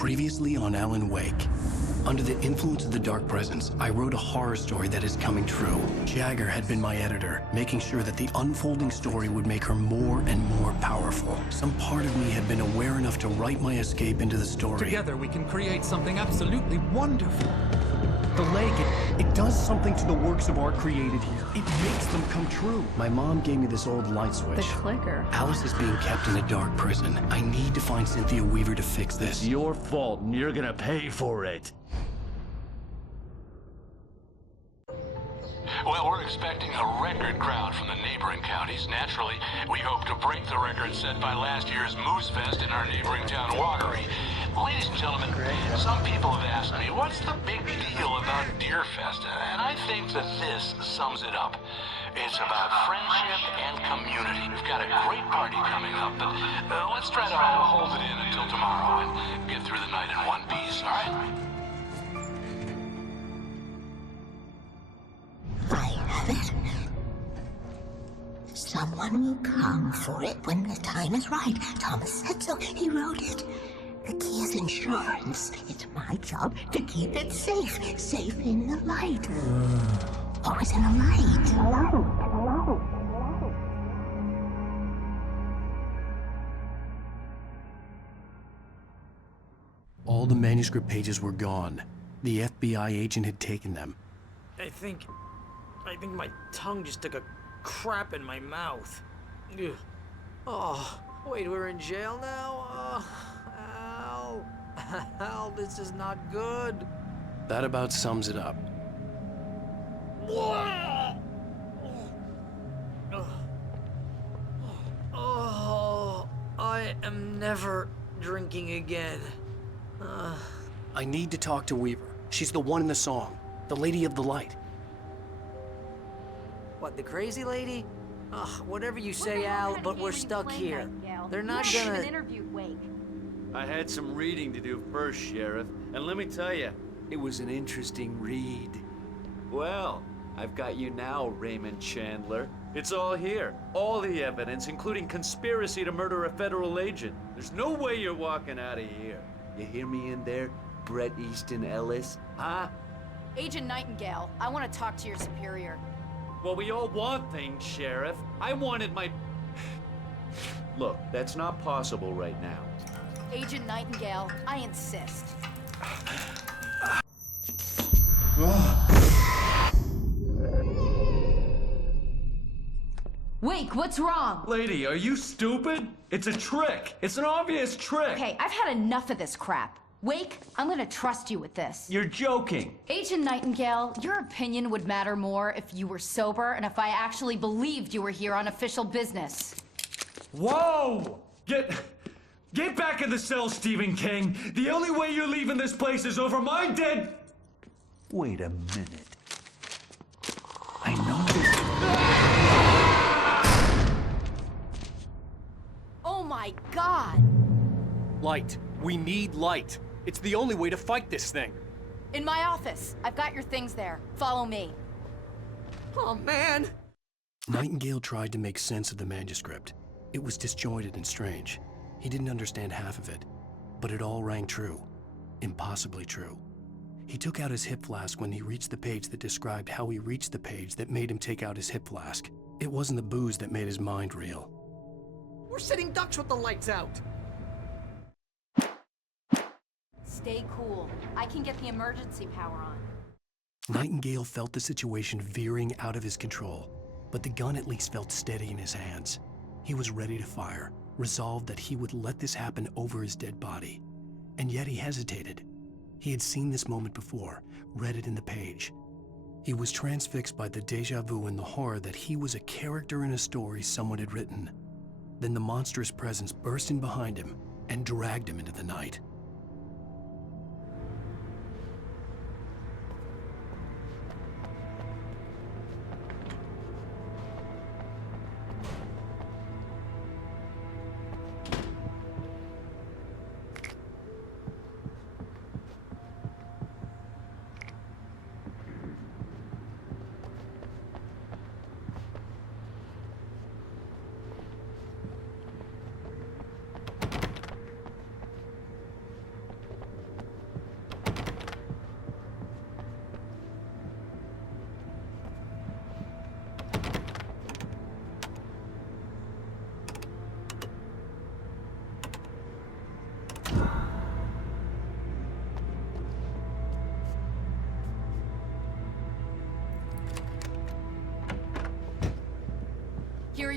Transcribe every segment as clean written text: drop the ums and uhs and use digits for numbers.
Previously on Alan Wake. Under the influence of the dark presence, I wrote a horror story that is coming true. Jagger had been my editor, making sure that the unfolding story would make her more and more powerful. Some part of me had been aware enough to write my escape into the story. Together we can create something absolutely wonderful. The lake, it does something to the works of art created here. It makes them come true. My mom gave me this old light switch. The clicker. Alice is being kept in a dark prison. I need to find Cynthia Weaver to fix this. It's your fault, and you're gonna pay for it. Well, we're expecting a record crowd from the neighboring counties. Naturally, we hope to break the record set by last year's Moose Fest in our neighboring town, Watery. Ladies and gentlemen, some people have asked me, what's the big deal about Deer Fest? And I think that this sums it up. It's about friendship and community. We've got a great party coming up, but let's try to hold it in until tomorrow and get through the night in one piece, all right? I have it. Someone will come for it when the time is right. Thomas said so. He wrote it. The key is insurance. It's my job to keep it safe. Safe in the light. Always in the light. All the manuscript pages were gone. The FBI agent had taken them. I think my tongue just took a crap in my mouth. Ugh. Oh, wait, we're in jail now? Al. Al, this is not good. That about sums it up. Oh, I am never drinking again. I need to talk to Weaver. She's the one in the song. The Lady of the Light. What, the crazy lady? Ugh, whatever you say, Al, but we're stuck here. They're not gonna... interviewed Wake. I had some reading to do first, Sheriff, and let me tell you, it was an interesting read. Well, I've got you now, Raymond Chandler. It's all here. All the evidence, including conspiracy to murder a federal agent. There's no way you're walking out of here. You hear me in there, Bret Easton Ellis? Huh? Agent Nightingale, I want to talk to your superior. Well, we all want things, Sheriff. I wanted my... Look, that's not possible right now. Agent Nightingale, I insist. Wake, what's wrong? Lady, are you stupid? It's a trick. It's an obvious trick. Okay, I've had enough of this crap. Wake, I'm gonna trust you with this. You're joking. Agent Nightingale, your opinion would matter more if you were sober and if I actually believed you were here on official business. Whoa! Get back in the cell, Stephen King. The only way you're leaving this place is over my dead... Wait a minute. I know this... Oh my God! Light. We need light. It's the only way to fight this thing. In my office. I've got your things there. Follow me. Oh, man! Nightingale tried to make sense of the manuscript. It was disjointed and strange. He didn't understand half of it, but it all rang true. Impossibly true. He took out his hip flask when he reached the page that described how he reached the page that made him take out his hip flask. It wasn't the booze that made his mind reel. We're sitting ducks with the lights out. Stay cool. I can get the emergency power on. Nightingale felt the situation veering out of his control, but the gun at least felt steady in his hands. He was ready to fire, resolved that he would let this happen over his dead body. And yet he hesitated. He had seen this moment before, read it in the page. He was transfixed by the déjà vu and the horror that he was a character in a story someone had written. Then the monstrous presence burst in behind him and dragged him into the night.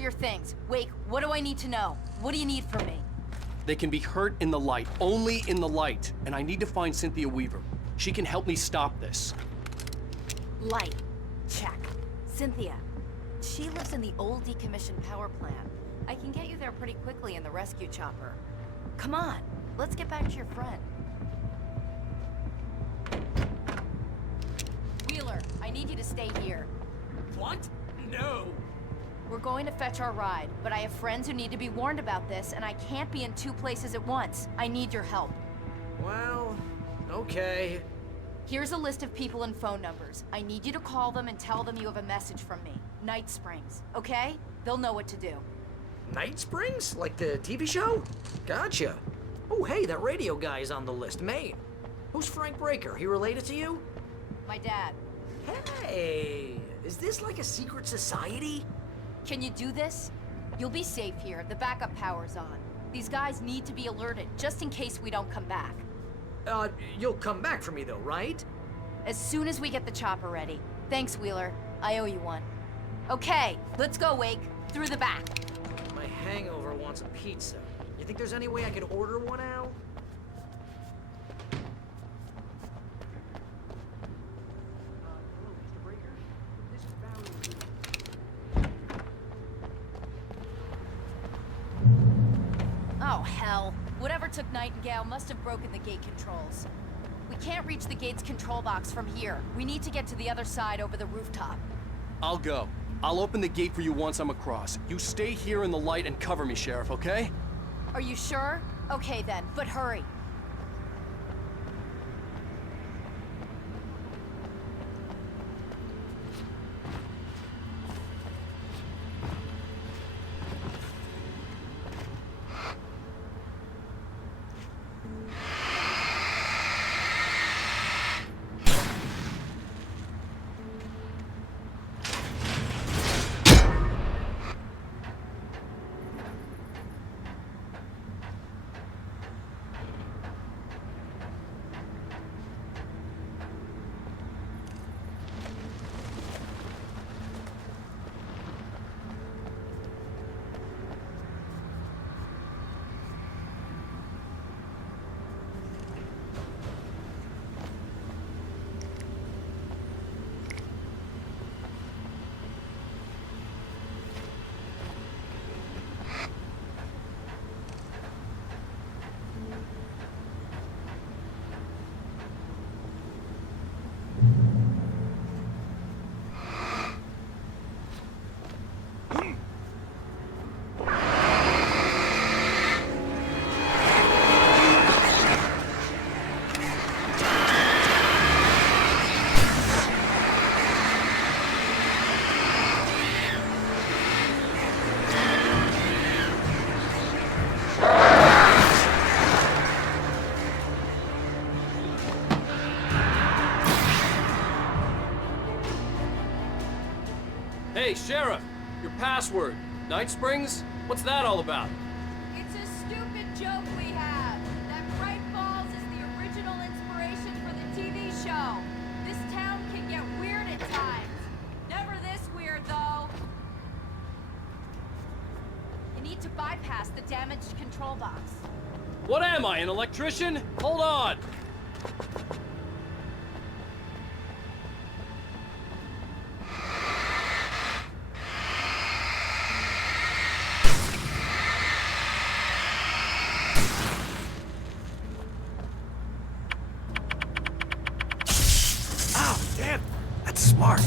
your things. Wake, what do I need to know? What do you need from me? They can be hurt in the light, only in the light. And I need to find Cynthia Weaver. She can help me stop this. Light. Check. Cynthia. She lives in the old decommissioned power plant. I can get you there pretty quickly in the rescue chopper. Come on, let's get back to your friend. Wheeler, I need you to stay here. What? No. We're going to fetch our ride, but I have friends who need to be warned about this, and I can't be in 2 places at once. I need your help. Well, okay. Here's a list of people and phone numbers. I need you to call them and tell them you have a message from me. Night Springs, okay? They'll know what to do. Night Springs? Like the TV show? Gotcha. Oh, hey, that radio guy is on the list. Maine. Who's Frank Breaker? He related to you? My dad. Hey, is this like a secret society? Can you do this? You'll be safe here. The backup power's on. These guys need to be alerted, just in case we don't come back. You'll come back for me though, right? As soon as we get the chopper ready. Thanks, Wheeler. I owe you one. Okay, let's go, Wake. Through the back. My hangover wants a pizza. You think there's any way I could order one out? Oh, hell. Whatever took Nightingale must have broken the gate controls. We can't reach the gate's control box from here. We need to get to the other side over the rooftop. I'll go. I'll open the gate for you once I'm across. You stay here in the light and cover me, Sheriff, okay? Are you sure? Okay then, but hurry. Hey, Sheriff! Your password. Night Springs? What's that all about? It's a stupid joke we have. That Bright Falls is the original inspiration for the TV show. This town can get weird at times. Never this weird, though. You need to bypass the damaged control box. What am I, an electrician? Hold on! Smart.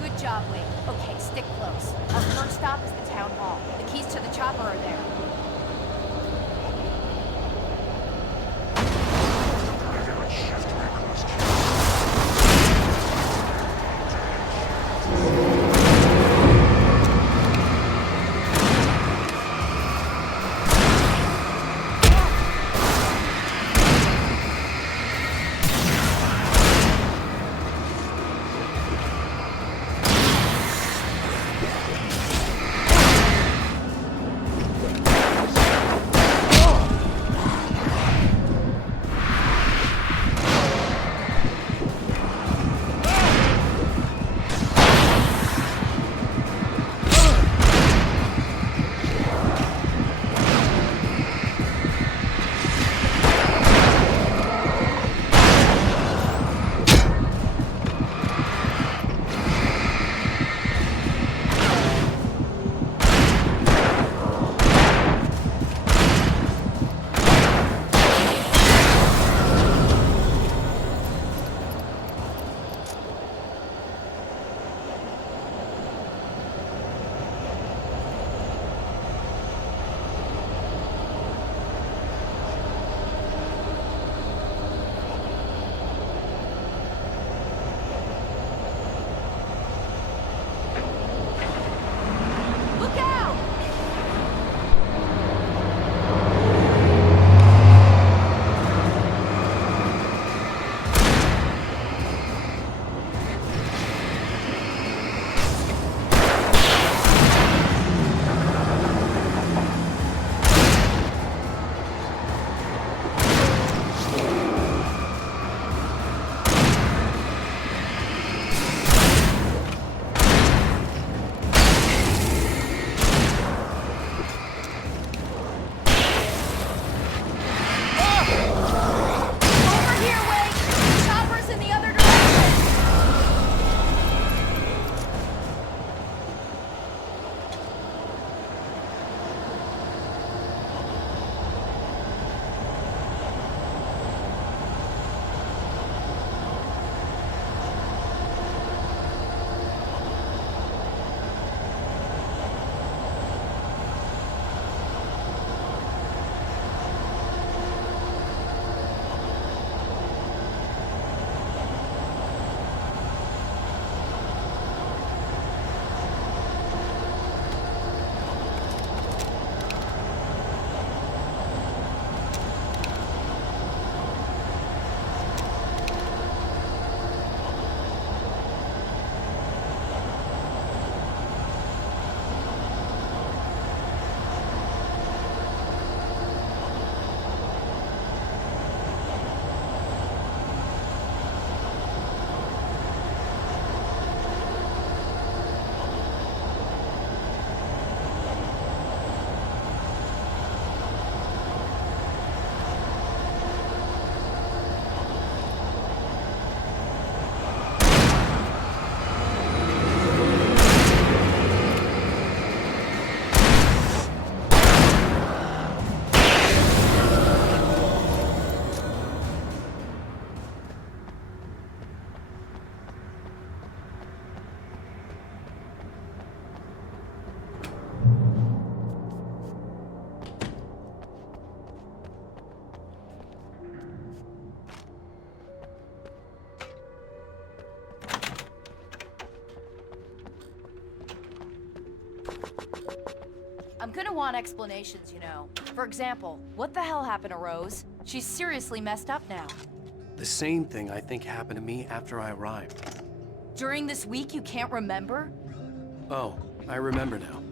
Good job, Wade. Okay, stick close. Our first stop is the town hall. The keys to the chopper are there. I'm gonna want explanations, you know. For example, what the hell happened to Rose? She's seriously messed up now. The same thing I think happened to me after I arrived. During this week, you can't remember? Oh, I remember now.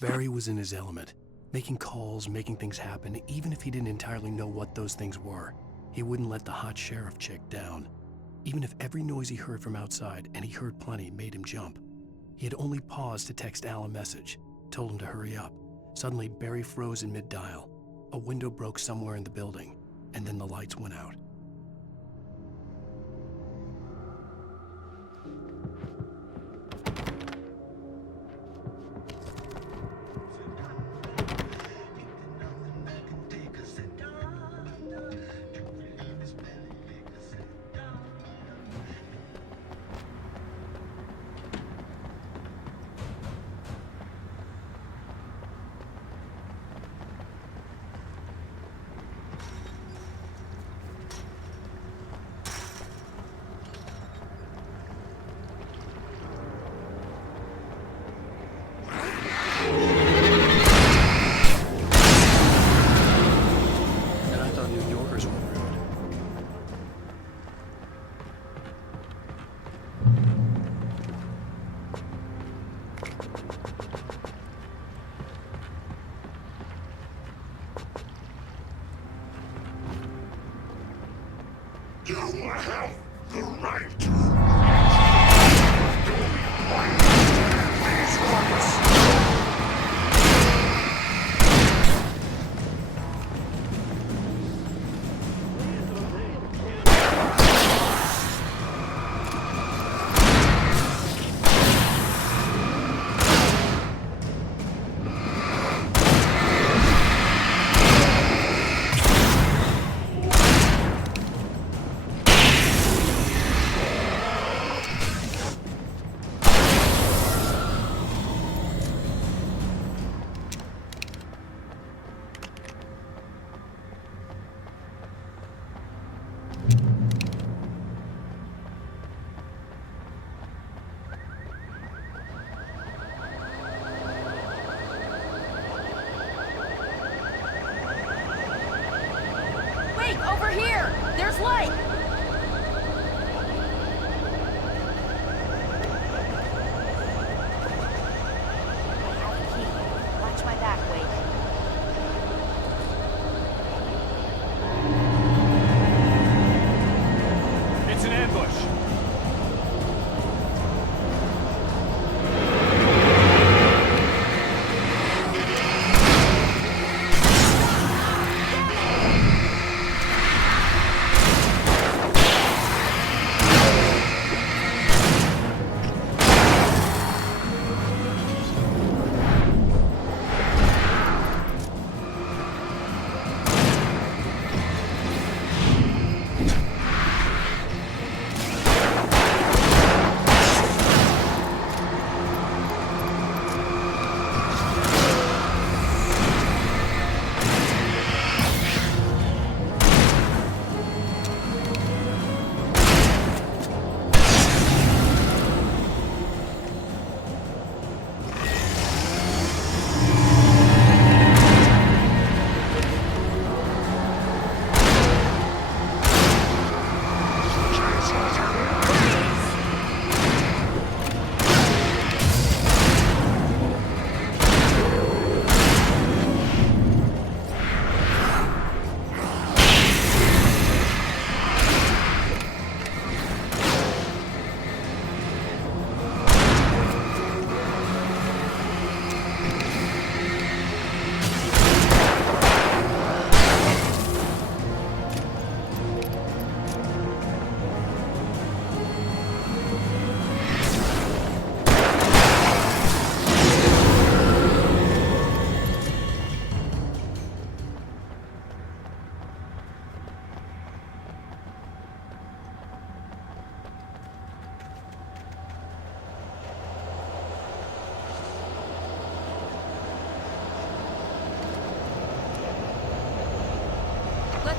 Barry was in his element, making calls, making things happen, even if he didn't entirely know what those things were. He wouldn't let the hot sheriff chick down. Even if every noise he heard from outside, and he heard plenty, made him jump. He had only paused to text Al a message, told him to hurry up. Suddenly, Barry froze in mid-dial. A window broke somewhere in the building, and then the lights went out. You have the right. These ones. Over here! There's light! I have a key. Watch my back, Wake. It's an ambush.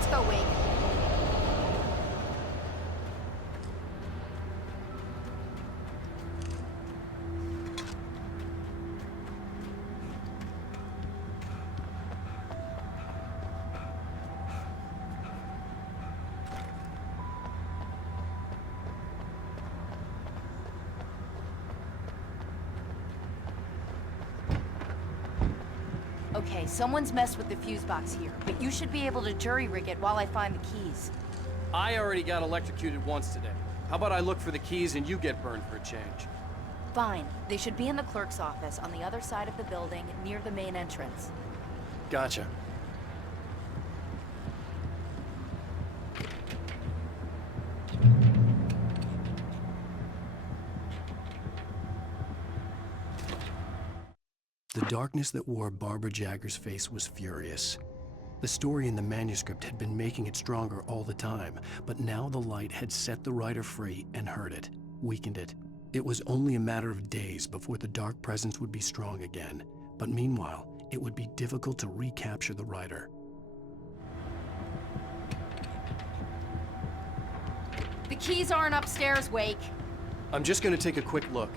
Let's go, Wake. Okay, someone's messed with the fuse box here, but you should be able to jury-rig it while I find the keys. I already got electrocuted once today. How about I look for the keys and you get burned for a change? Fine. They should be in the clerk's office on the other side of the building, near the main entrance. Gotcha. The darkness that wore Barbara Jagger's face was furious. The story in the manuscript had been making it stronger all the time, but now the light had set the writer free and hurt it, weakened it. It was only a matter of days before the dark presence would be strong again, but meanwhile, it would be difficult to recapture the writer. The keys aren't upstairs, Wake. I'm just gonna take a quick look.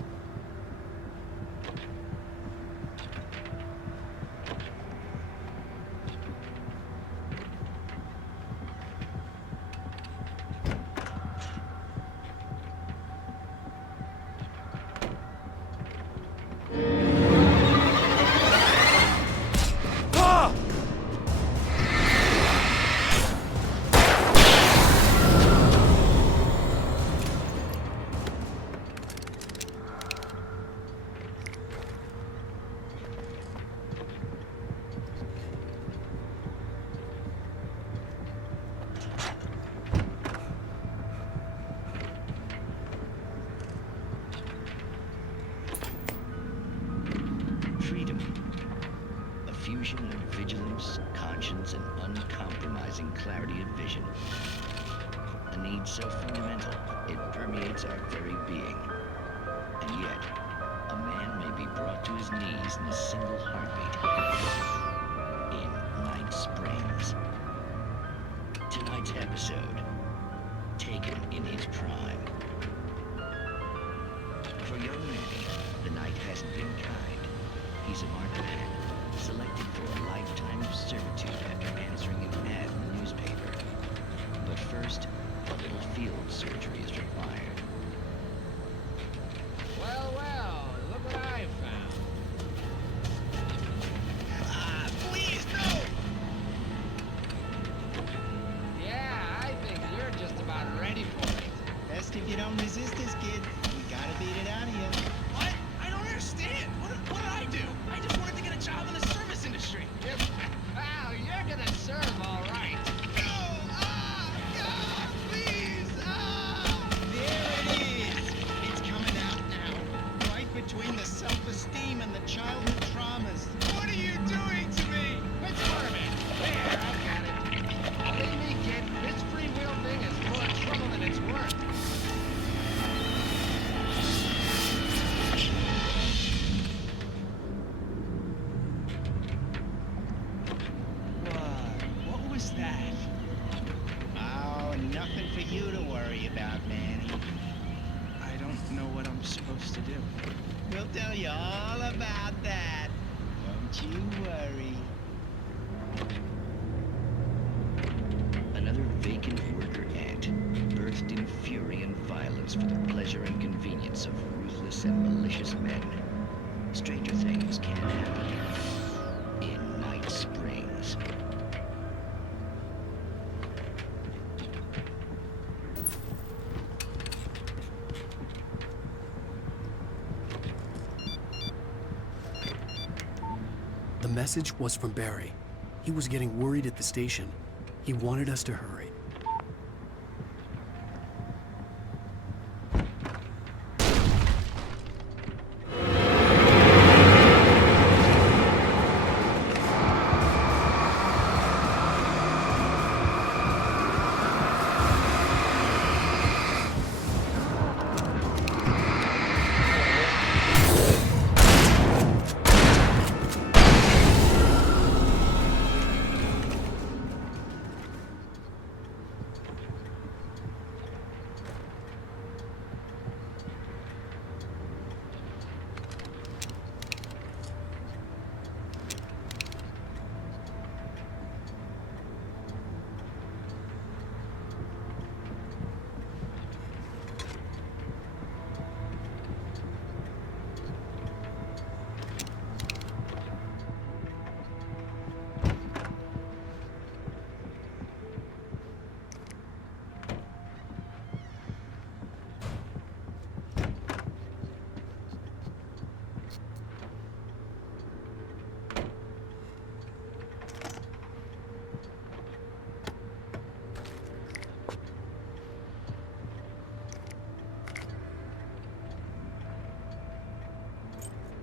Freedom. A fusion of vigilance, conscience, and uncompromising clarity of vision. A need so fundamental, it permeates our very being. And yet, a man may be brought to his knees in a single heartbeat. In Night Springs. Tonight's episode, taken in his prime. For young Manny, the night hasn't been kind. He's a marked man, selected for a lifetime of servitude after answering an ad in the newspaper. But first, a little field surgery is required. Well, well, look what I found. Ah, please, no! Yeah, I think you're just about ready for it. Best if you don't resist this, kid. We gotta beat it out of you. What? I don't understand. What did I do? I just wanted to get a job in the service industry. Wow, you're gonna serve all right. No! Ah! God, please! Ah! There it is. It's coming out now. Right between the self-esteem and the childhood traumas. What are you doing to me? It's Furman. There, I got it. Believe me, kid, this free will thing is more trouble than it's worth. What was that? Oh, nothing for you to worry about, Manny. I don't know what I'm supposed to do. We'll tell you all about that. Don't you worry. Another vacant worker ant, birthed in fury and violence for the pleasure and convenience of ruthless and malicious men. Stranger things can happen in Night Springs. The message was from Barry. He was getting worried at the station. He wanted us to hurry.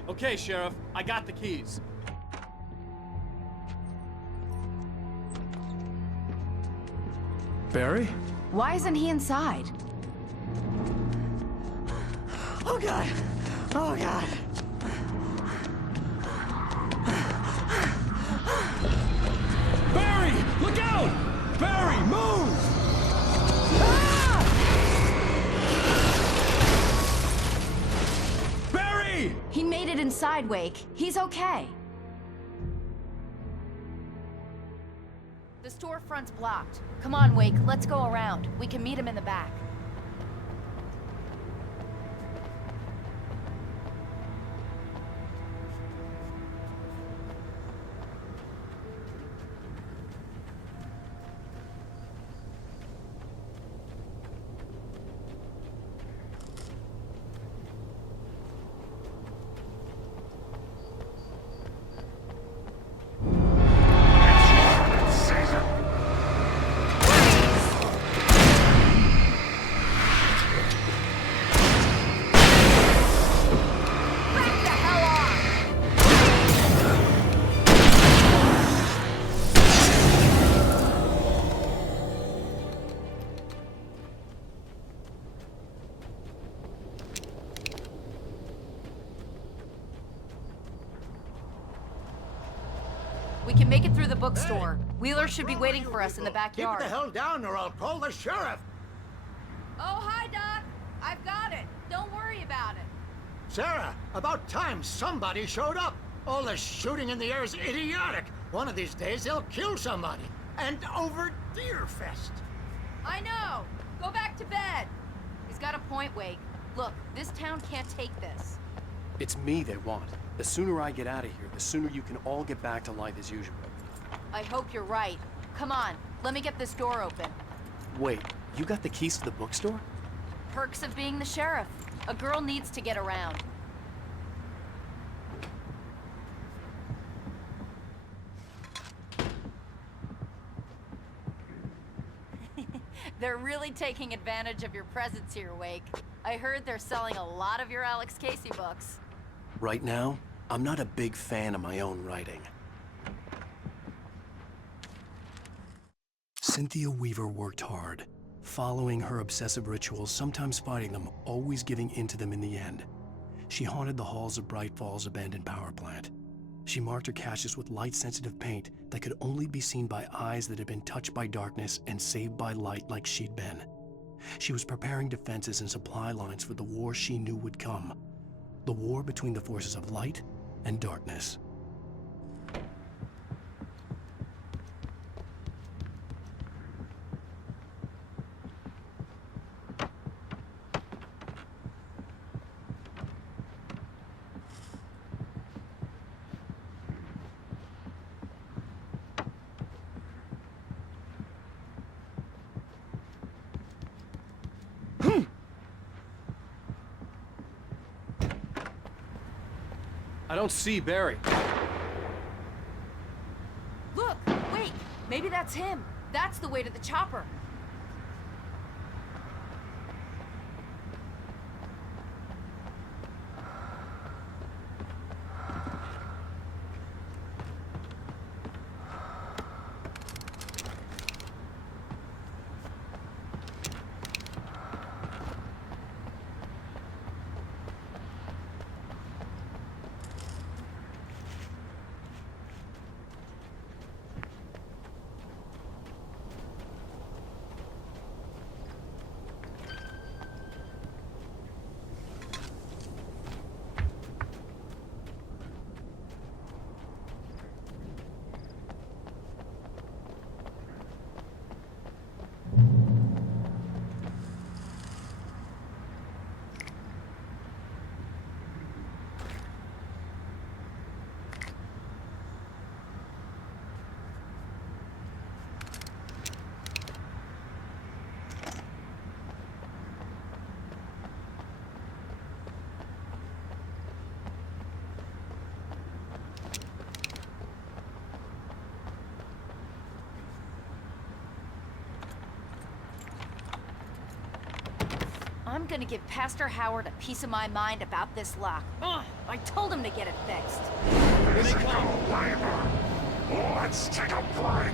Okay, Sheriff, I got the keys. Barry? Why isn't he inside? Oh God! Oh God! Barry! Look out! Barry, move! Barry! He made it inside, Wake. He's okay. The storefront's blocked. Come on, Wake, let's go around. We can meet him in the back. We can make it through the bookstore. Wheeler should be waiting for us in the backyard. Keep the hell down or I'll call the sheriff. Oh, hi, Doc. I've got it. Don't worry about it. Sarah, about time somebody showed up. All the shooting in the air is idiotic. One of these days they'll kill somebody. And over Deerfest. I know. Go back to bed. He's got a point, Wake. Look, this town can't take this. It's me they want. The sooner I get out of here, the sooner you can all get back to life as usual. I hope you're right. Come on, let me get this door open. Wait, you got the keys to the bookstore? Perks of being the sheriff. A girl needs to get around. They're really taking advantage of your presence here, Wake. I heard they're selling a lot of your Alex Casey books. Right now, I'm not a big fan of my own writing. Cynthia Weaver worked hard, following her obsessive rituals, sometimes fighting them, always giving in to them in the end. She haunted the halls of Bright Falls abandoned power plant. She marked her caches with light-sensitive paint that could only be seen by eyes that had been touched by darkness and saved by light like she'd been. She was preparing defenses and supply lines for the war she knew would come. The war between the forces of light and darkness. I don't see Barry. Look, wait, maybe that's him. That's the way to the chopper. I'm gonna give Pastor Howard a piece of my mind about this lock. Ugh, I told him to get it fixed. Here they come. Let's take a break.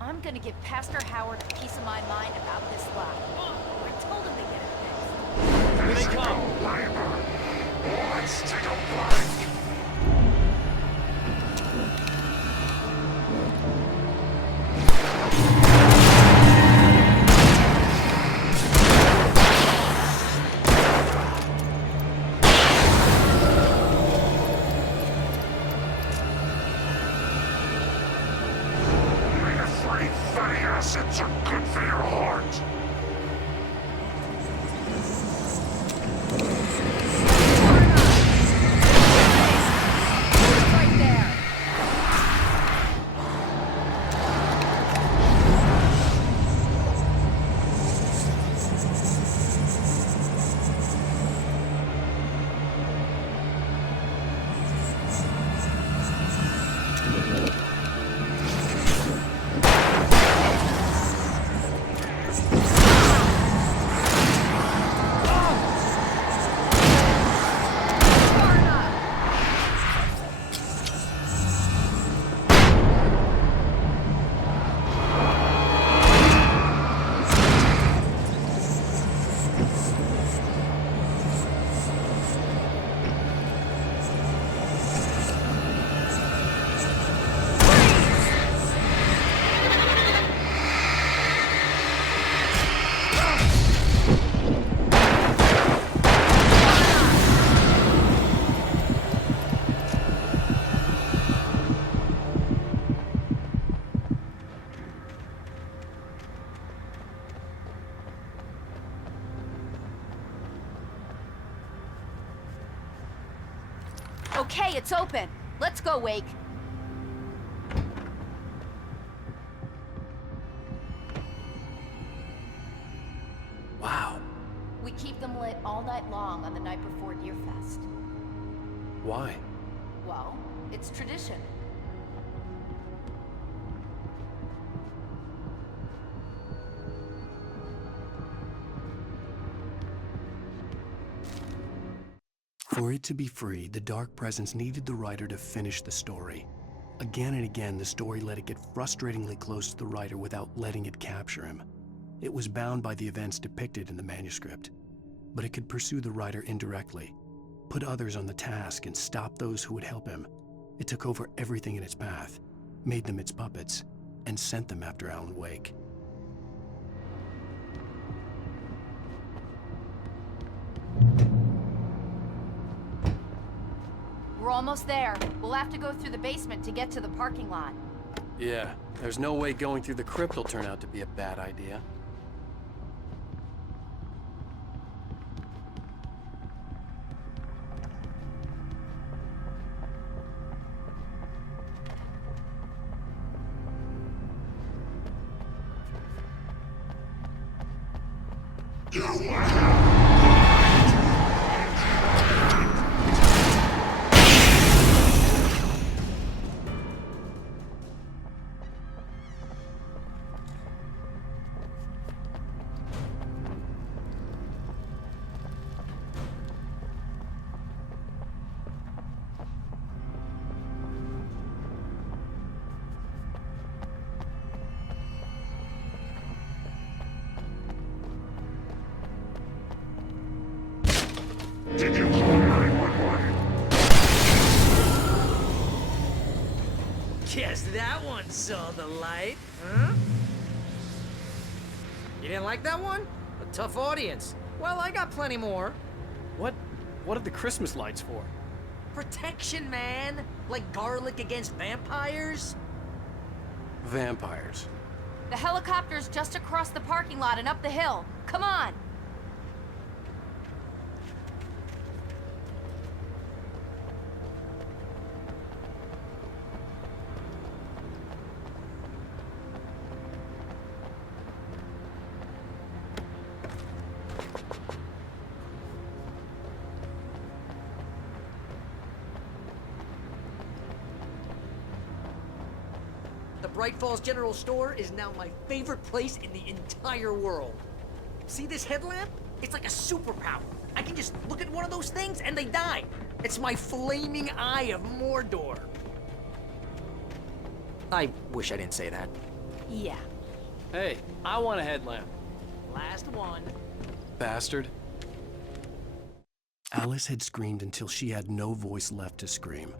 I'm gonna give Pastor Howard a piece of my mind about this lock. Ugh, I told him to get it fixed. Here they come. Let's take a break. Acids are good for your heart. Right there. Okay, it's open. Let's go, Wake. Wow. We keep them lit all night long on the night before Deerfest. Why? Well, it's tradition. For it to be free, the Dark Presence needed the writer to finish the story. Again and again, the story let it get frustratingly close to the writer without letting it capture him. It was bound by the events depicted in the manuscript, but it could pursue the writer indirectly, put others on the task, and stop those who would help him. It took over everything in its path, made them its puppets, and sent them after Alan Wake. We're almost there. We'll have to go through the basement to get to the parking lot. Yeah, there's no way going through the crypt will turn out to be a bad idea. Did you call 911? Guess that one saw the light, huh? You didn't like that one? A tough audience. Well, I got plenty more. What are the Christmas lights for? Protection, man! Like garlic against vampires? Vampires. The helicopter's just across the parking lot and up the hill. Come on! The Bright Falls General Store is now my favorite place in the entire world. See this headlamp? It's like a superpower. I can just look at one of those things and they die. It's my flaming eye of Mordor. I wish I didn't say that. Yeah. Hey, I want a headlamp. Last one. Bastard. Alice had screamed until she had no voice left to scream.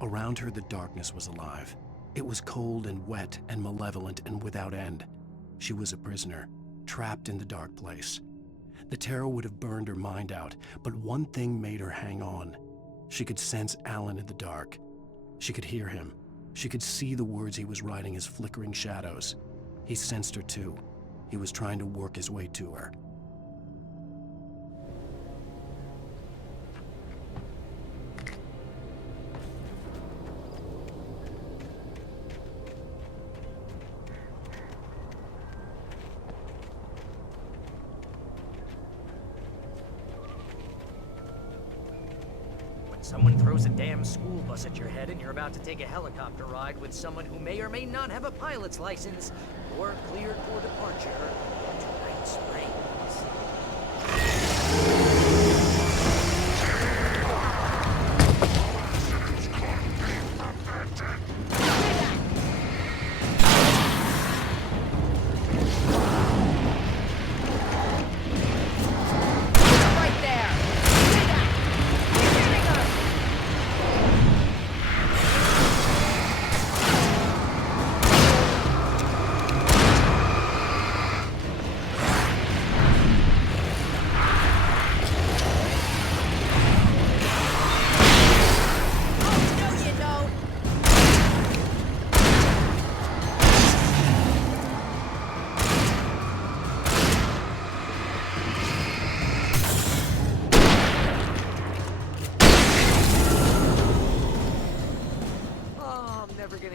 Around her, the darkness was alive. It was cold and wet and malevolent and without end. She was a prisoner, trapped in the dark place. The terror would have burned her mind out, but one thing made her hang on. She could sense Alan in the dark. She could hear him. She could see the words he was writing as flickering shadows. He sensed her too. He was trying to work his way to her. Someone throws a damn school bus at your head and you're about to take a helicopter ride with someone who may or may not have a pilot's license or cleared for departure to Night Springs.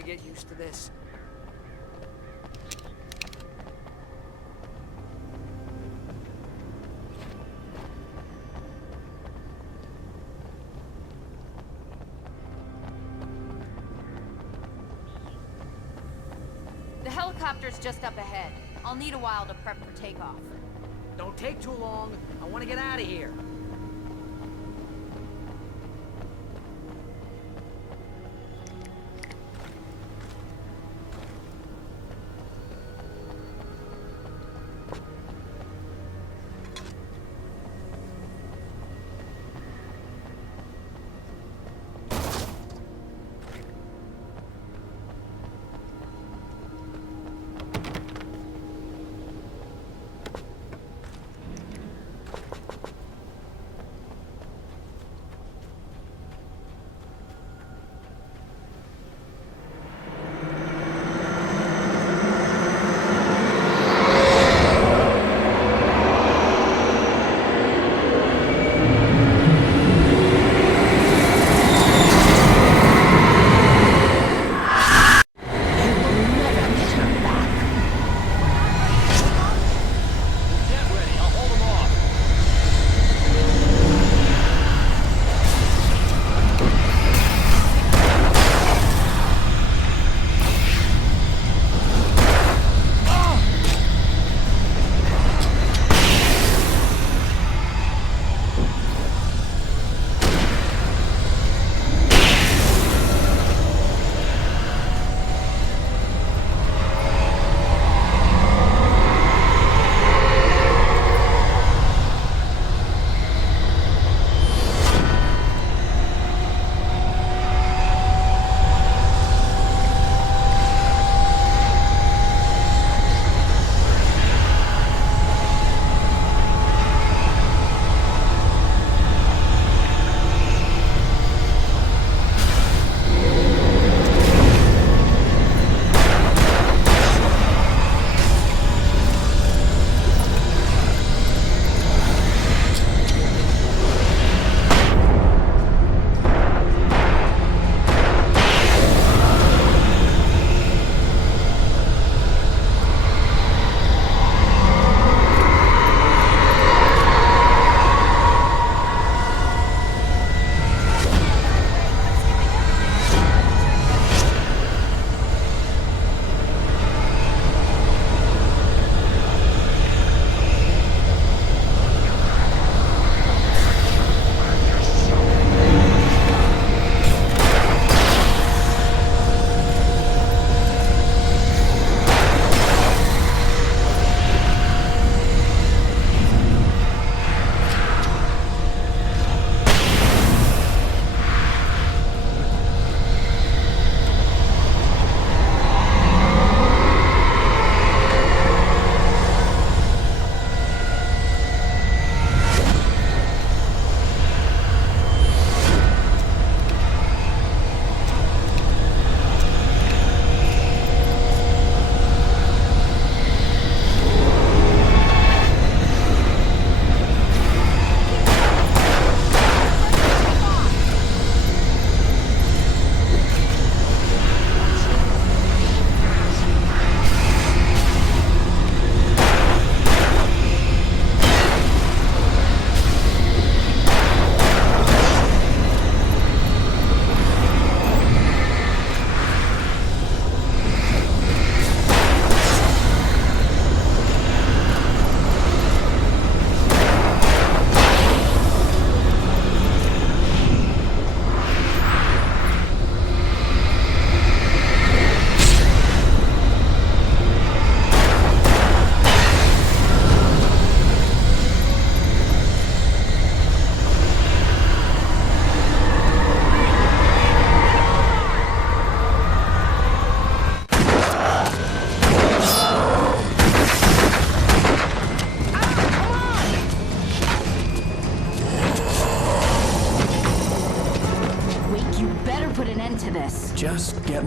Get used to this. The helicopter's just up ahead. I'll need a while to prep for takeoff. Don't take too long. I want to get out of here.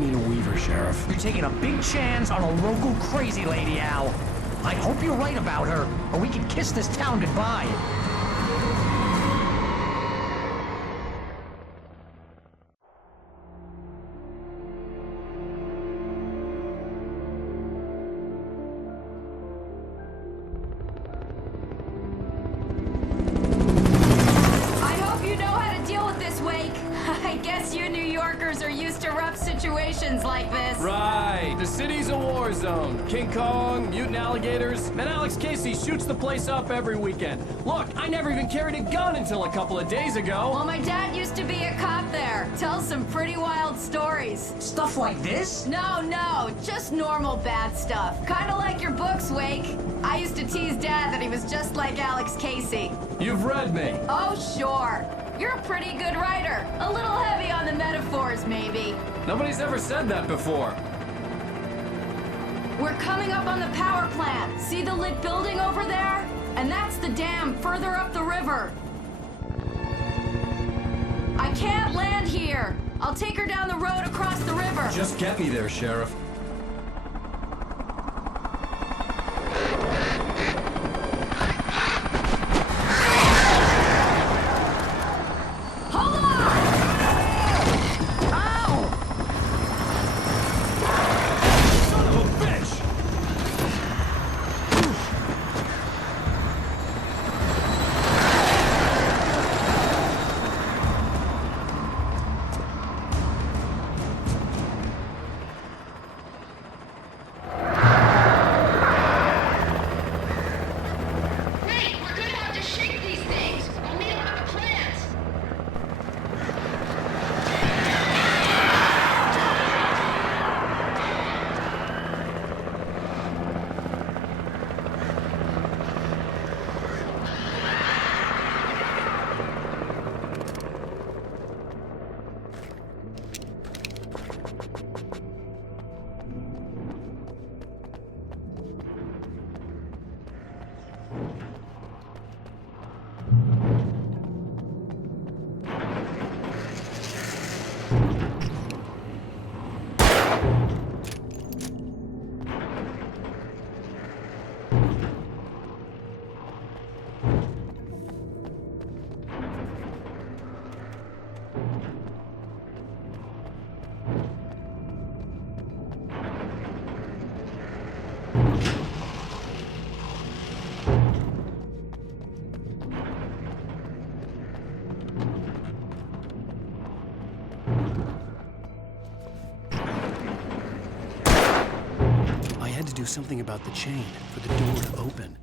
need a weaver, Sheriff. You're taking a big chance on a local crazy lady, Al. I hope you're right about her, or we can kiss this town goodbye. Like this. Right. The city's a war zone. King Kong, mutant alligators, and Alex Casey shoots the place up every weekend. Look, I never even carried a gun until a couple of days ago. Well, my dad used to be a cop there. Tells some pretty wild stories. Stuff like this? No, just normal bad stuff. Kinda like your books, Wake. I used to tease Dad that he was just like Alex Casey. You've read me. Oh, sure. You're a pretty good writer. A little heavy on the metaphors, maybe. Nobody's ever said that before. We're coming up on the power plant. See the lit building over there? And that's the dam further up the river. I can't land here. I'll take her down the road across the river. Just get me there, Sheriff. Do something about the chain for the door to open.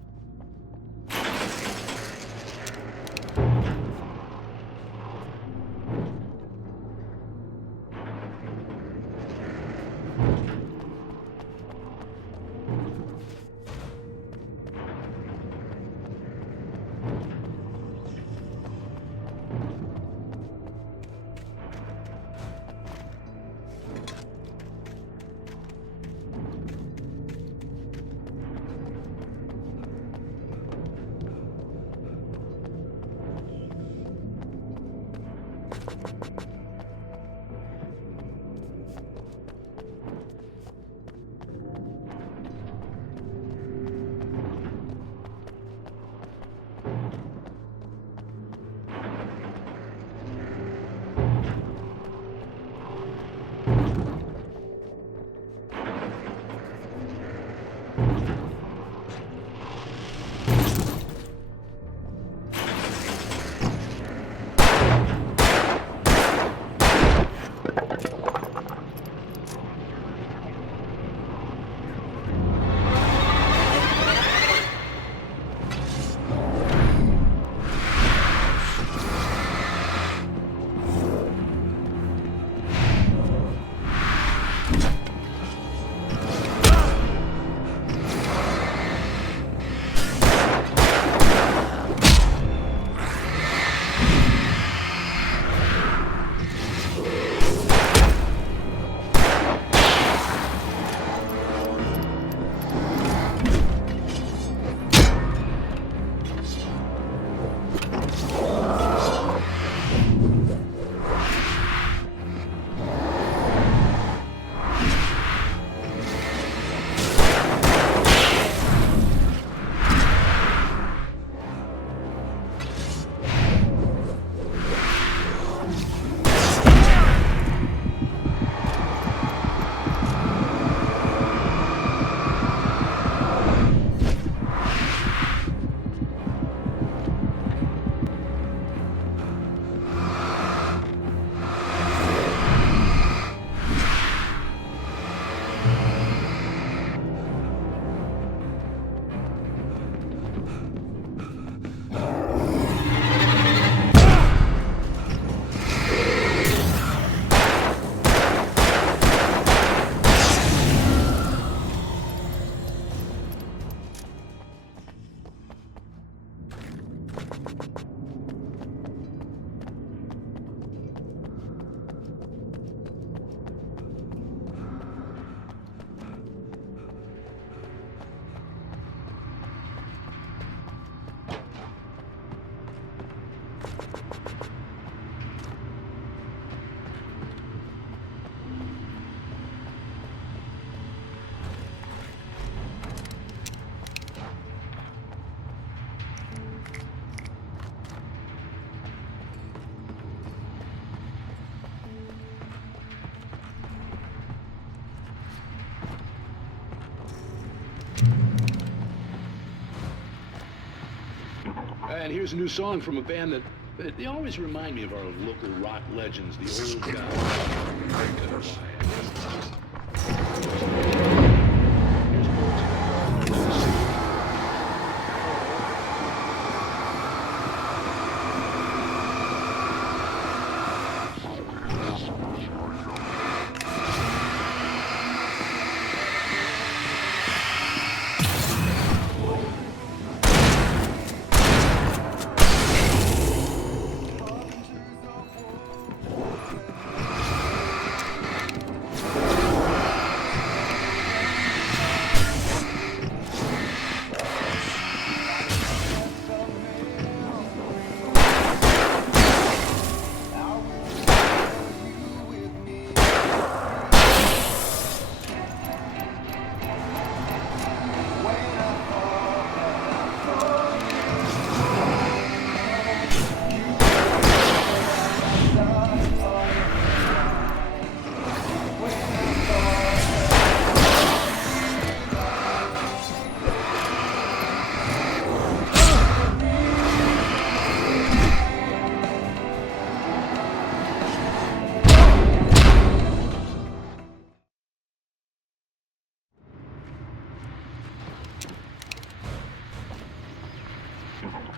And here's a new song from a band that they always remind me of our local rock legends, the old guys.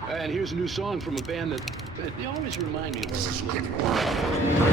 And here's a new song from a band that they always remind me of our local.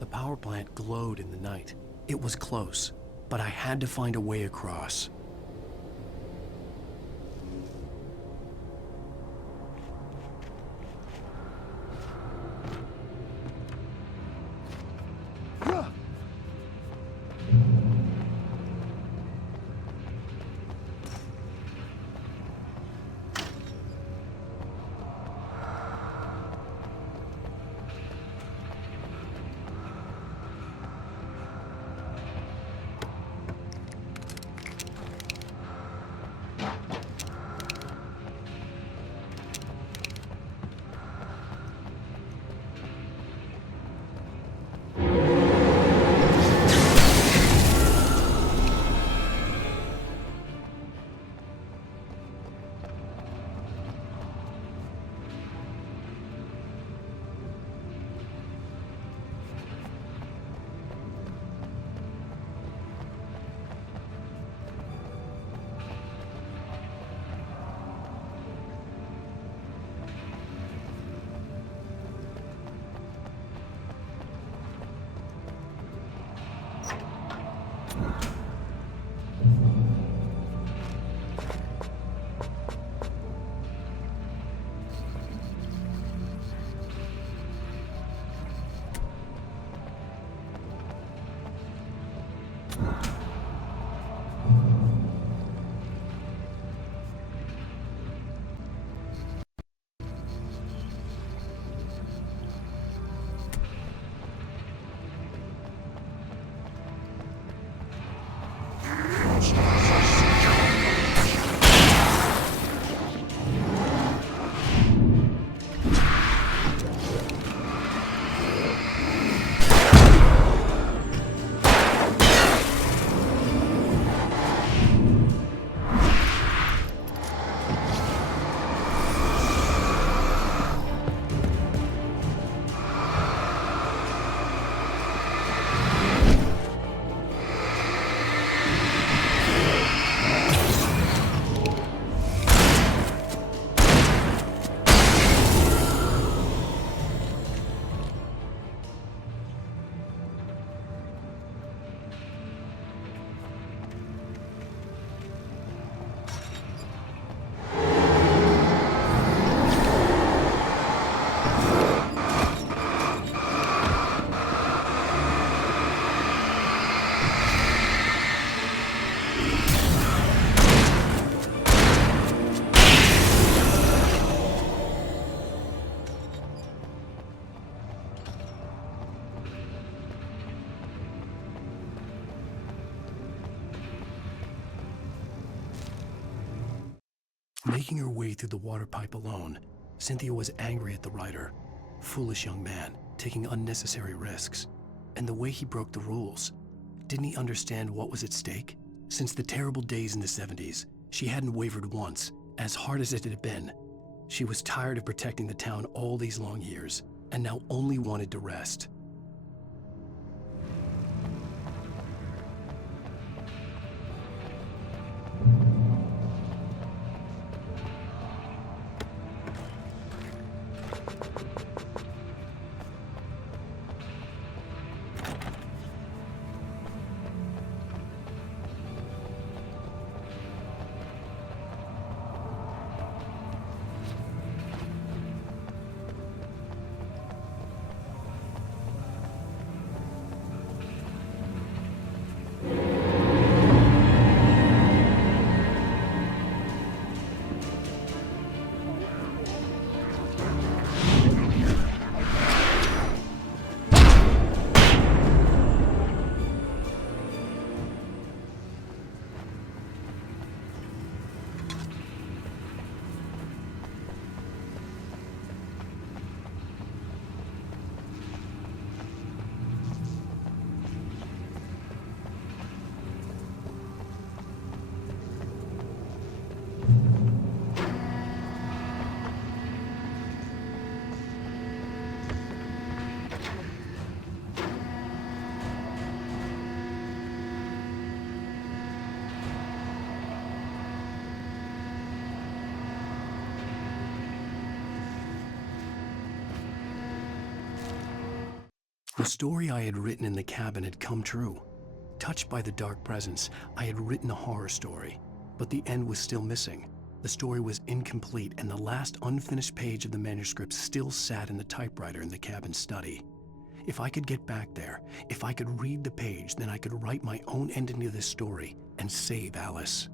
The power plant glowed in the night. It was close, but I had to find a way across. Making her way through the water pipe alone, Cynthia was angry at the writer. Foolish young man, taking unnecessary risks. And the way he broke the rules. Didn't he understand what was at stake? Since the terrible days in the 70s, she hadn't wavered once, as hard as it had been. She was tired of protecting the town all these long years, and now only wanted to rest. The story I had written in the cabin had come true. Touched by the dark presence, I had written a horror story, but the end was still missing. The story was incomplete, and the last unfinished page of the manuscript still sat in the typewriter in the cabin study. If I could get back there, if I could read the page, then I could write my own ending to this story and save Alice.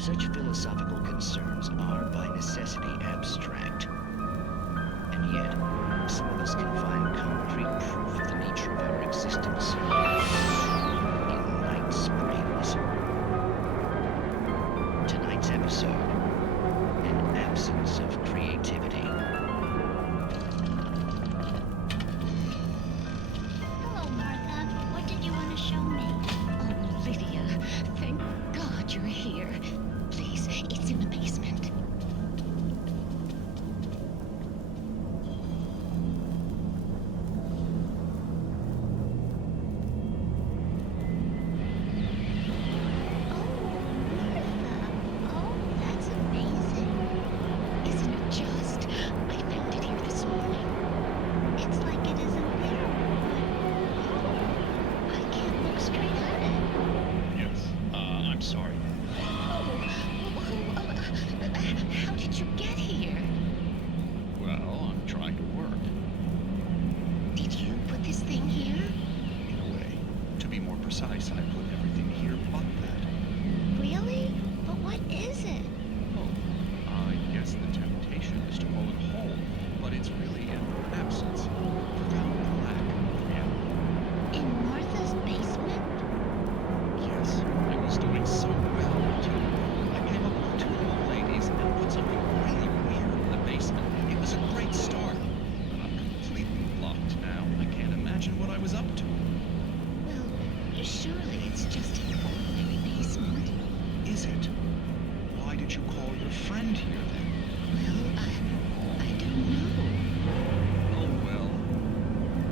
Such philosophical concerns are by necessity abstract. And yet, some of us can find concrete proof of the nature of our existence in Night Springs. Tonight's episode, an absence of creativity. Hello, Martha. What did you want to show me? Oh, Lydia. Thank God you're here. Please, it's in the basement. precise. I put everything here but that. Really? But what is it? Oh, I guess the temptation is to call it whole, but it's really an absence. Profound lack of reality. In Martha's basement? Yes, I was doing so well, too. I came up with two old ladies and put something really weird in the basement. It was a great start, but I'm completely blocked now. I can't imagine what I was up to. Well, surely it's just an ordinary basement. Is it? Why did you call your friend here, then? Well, I don't know. Oh, well.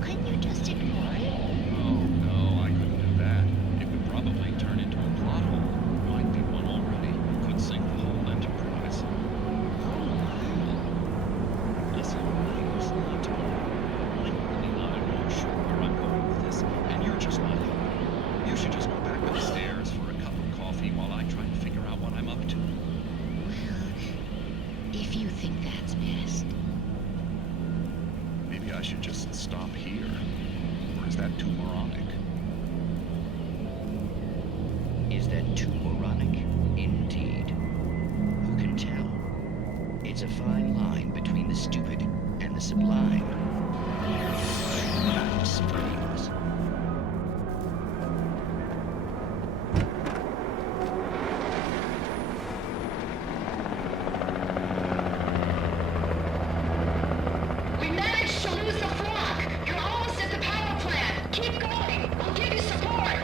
Couldn't you just ignore it? Oh, no, I couldn't do that. It would probably turn into a plot hole. Might be one already. Could sink the whole enterprise. Listen, I was not talking. I'm really not at all sure where I'm going with this, and you're just not helping. You should just go back upstairs for a cup of coffee while I try to figure out what I'm up to. Well, if you think that's best. Maybe I should just stop here. Or is that too moronic? Is that too moronic? Indeed. Who can tell? It's a fine line between the stupid and the sublime. Night Springs. We managed to lose the flock. You're almost at the power plant. Keep going. I'll give you support.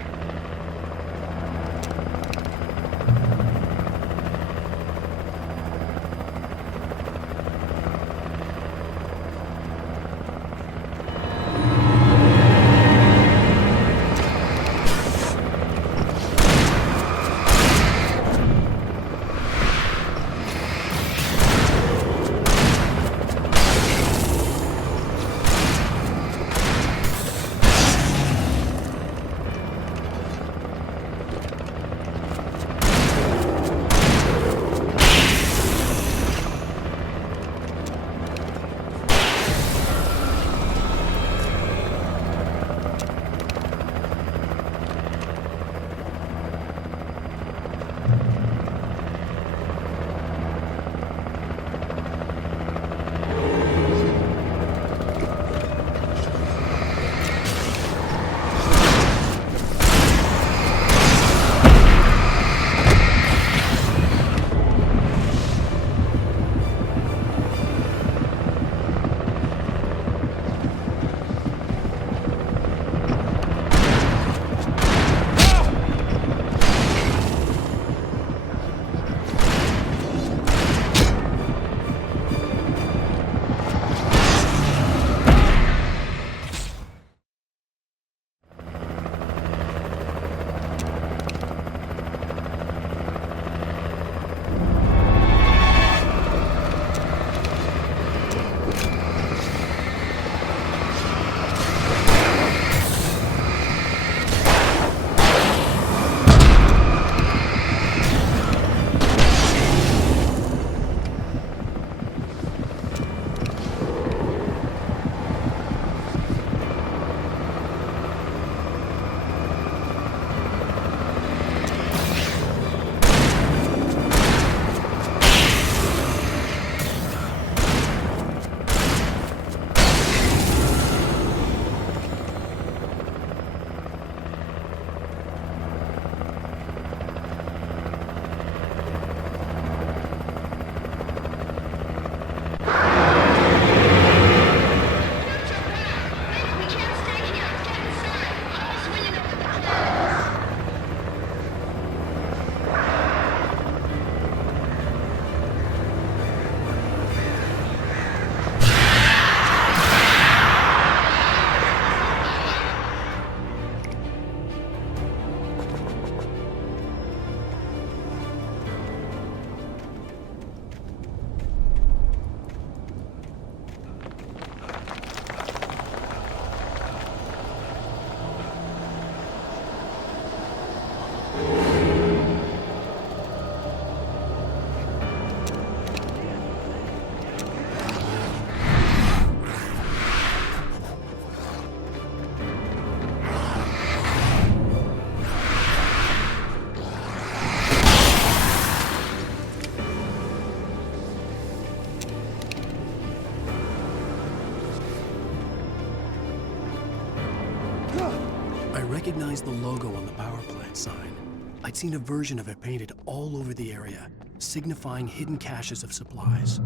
recognized the logo on the power plant sign. I'd seen a version of it painted all over the area, signifying hidden caches of supplies.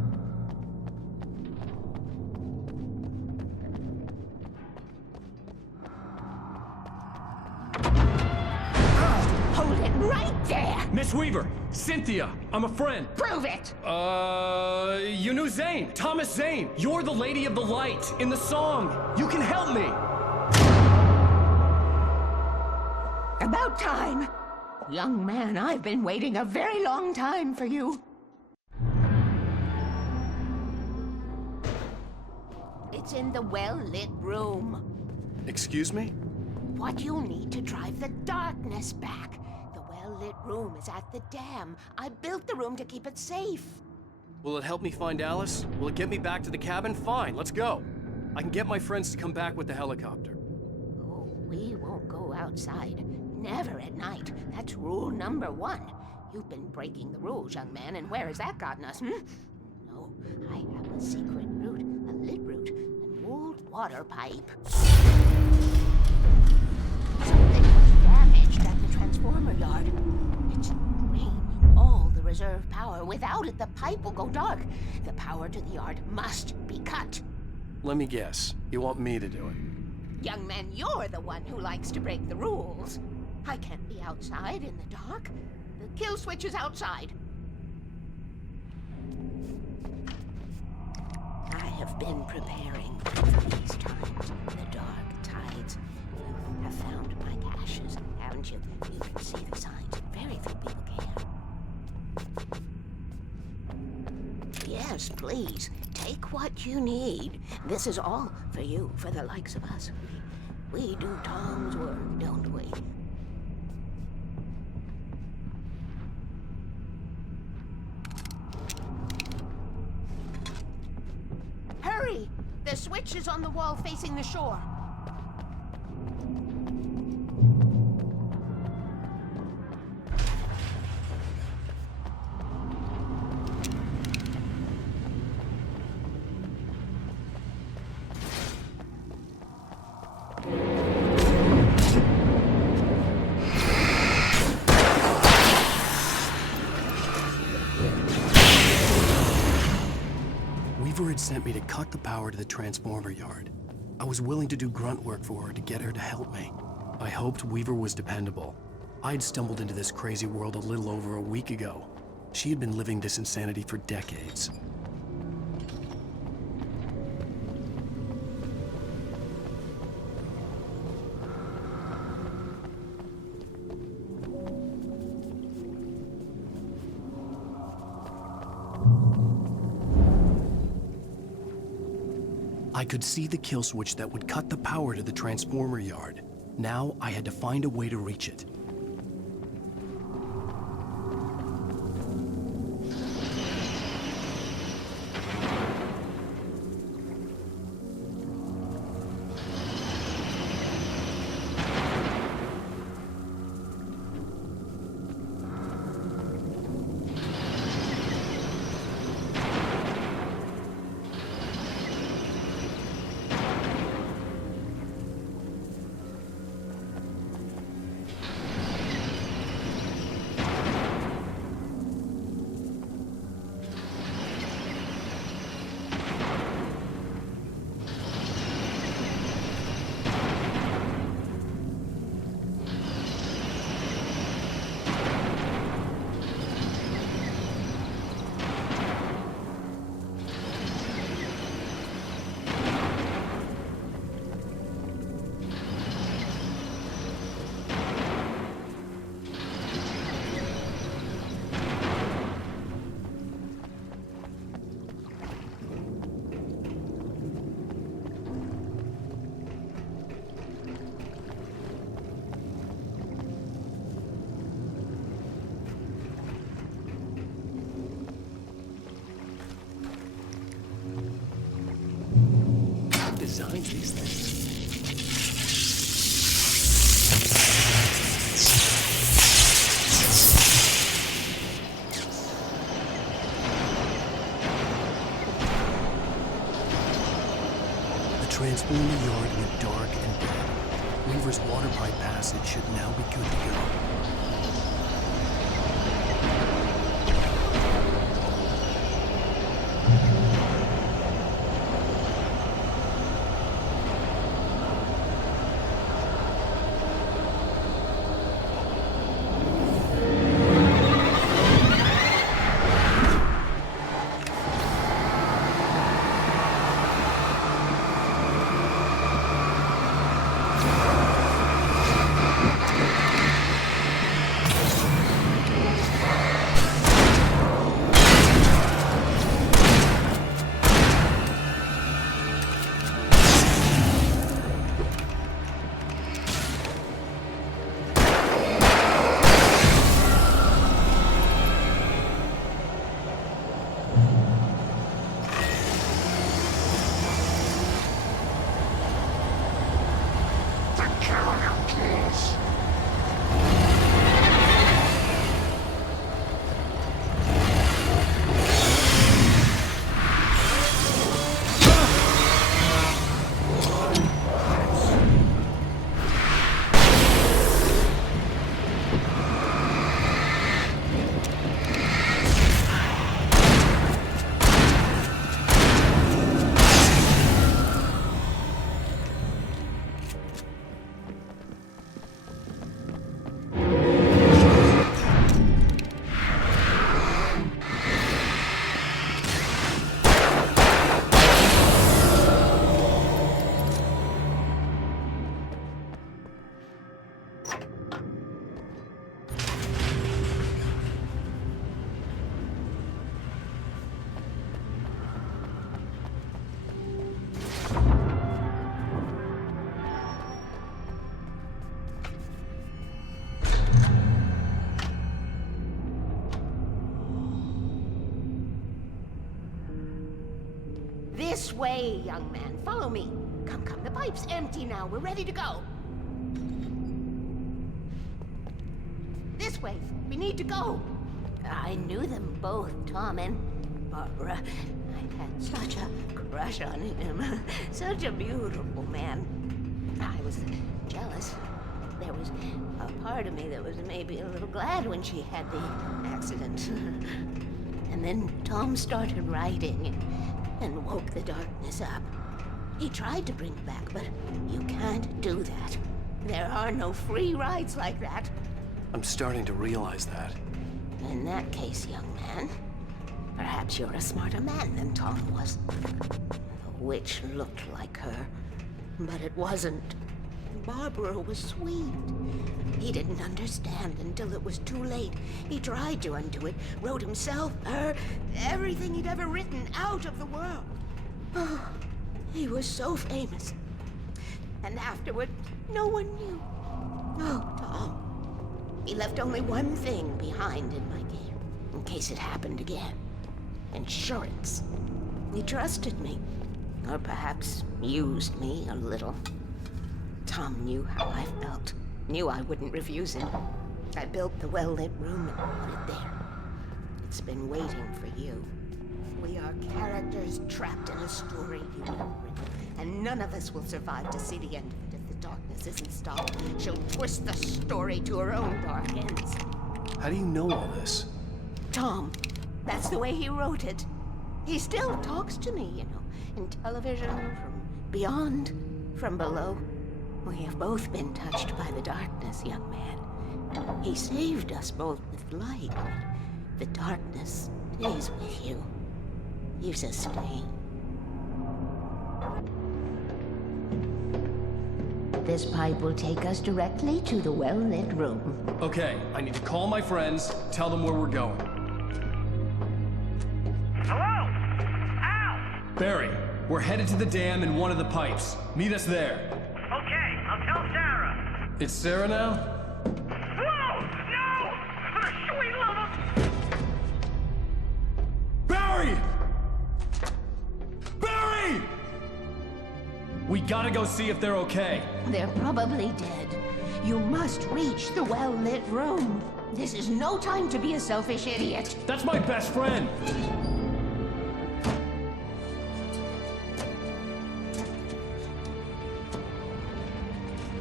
Hold it right there! Miss Weaver! Cynthia! I'm a friend! Prove it! You knew Zane! Thomas Zane! You're the Lady of the Light in the song! You can help me! About time! Young man, I've been waiting a very long time for you. It's in the well-lit room. Excuse me? What you need to drive the darkness back. The well-lit room is at the dam. I built the room to keep it safe. Will it help me find Alice? Will it get me back to the cabin? Fine, let's go. I can get my friends to come back with the helicopter. Oh, we won't go outside. Never at night. That's rule number 1. You've been breaking the rules, young man, and where has that gotten us, No, I have a secret route, a lit route, an old water pipe. Something was damaged at the transformer yard. It's draining all the reserve power. Without it, the pipe will go dark. The power to the yard must be cut. Let me guess. You want me to do it? Young man, you're the one who likes to break the rules. I can't be outside in the dark. The kill switch is outside. I have been preparing for these times. The dark tides. You have found my caches, haven't you? You can see the signs. Very few people can. Yes, please. Take what you need. This is all for you, for the likes of us. We do Tom's work, don't we? Hurry! The switch is on the wall facing the shore. Weaver had sent me to cut the power to the transformer yard. I was willing to do grunt work for her to get her to help me. I hoped Weaver was dependable. I'd stumbled into this crazy world a little over a week ago. She had been living this insanity for decades. I could see the kill switch that would cut the power to the transformer yard. Now I had to find a way to reach it. Designs these things. The transformer yard went dark and dead. Weaver's water pipe passage should now be good to go. This way, young man. Follow me. Come, come. The pipe's empty now. We're ready to go. This way. We need to go. I knew them both, Tom and Barbara. I had such a crush on him. Such a beautiful man. I was jealous. There was a part of me that was maybe a little glad when she had the accident. And then Tom started writing and woke the darkness up. He tried to bring it back, but you can't do that. There are no free rides like that. I'm starting to realize that. In that case, young man, perhaps you're a smarter man than Tom was. The witch looked like her, but it wasn't. Barbara was sweet. He didn't understand until it was too late. He tried to undo it, wrote himself, her, everything he'd ever written out of the world. Oh, he was so famous. And afterward, no one knew. Oh, Tom. He left only one thing behind in my game, in case it happened again. Insurance. He trusted me. Or perhaps used me a little. Tom knew how I felt. Knew I wouldn't refuse him. I built the well-lit room and put it there. It's been waiting for you. We are characters trapped in a story you have written, and none of us will survive to see the end of it if the darkness isn't stopped. She'll twist the story to her own dark ends. How do you know all this? Tom, that's the way he wrote it. He still talks to me, you know, in television, from beyond, from below. We have both been touched by the darkness, young man. He saved us both with light, but the darkness stays with you. Leaves a stain. This pipe will take us directly to the well-lit room. Okay, I need to call my friends, tell them where we're going. Hello? Al! Barry, we're headed to the dam in one of the pipes. Meet us there. Okay, I'll tell Sarah. It's Sarah now? Whoa! No! For the sweet love of... Barry! Barry! We gotta go see if they're okay. They're probably dead. You must reach the well-lit room. This is no time to be a selfish idiot. That's my best friend.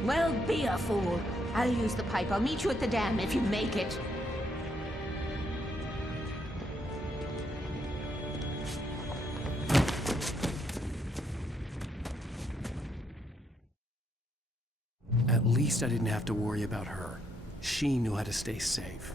Well, be a fool. I'll use the pipe. I'll meet you at the dam if you make it. At least I didn't have to worry about her. She knew how to stay safe.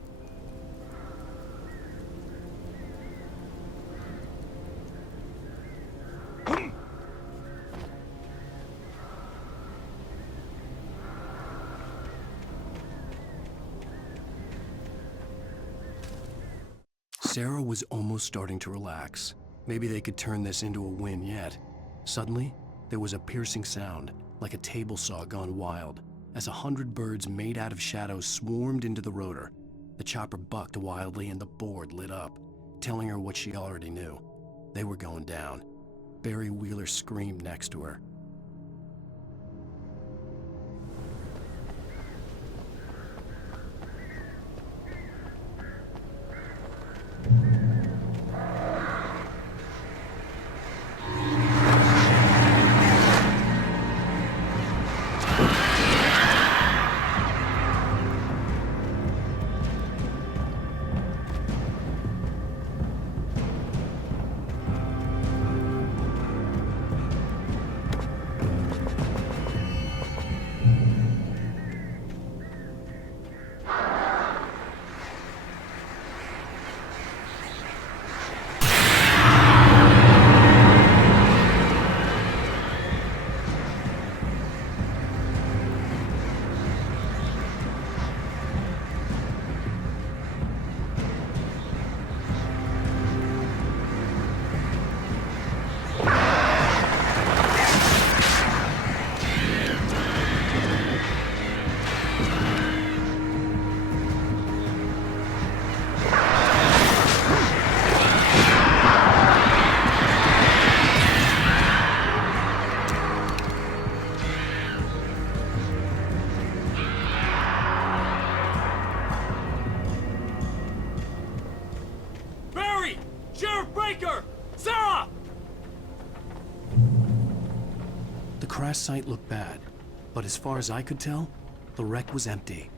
Sarah was almost starting to relax. Maybe they could turn this into a win yet. Suddenly, there was a piercing sound, like a table saw gone wild, as 100 birds made out of shadows swarmed into the rotor. The chopper bucked wildly and the board lit up, telling her what she already knew. They were going down. Barry Wheeler screamed next to her. The crash site looked bad, but as far as I could tell, the wreck was empty.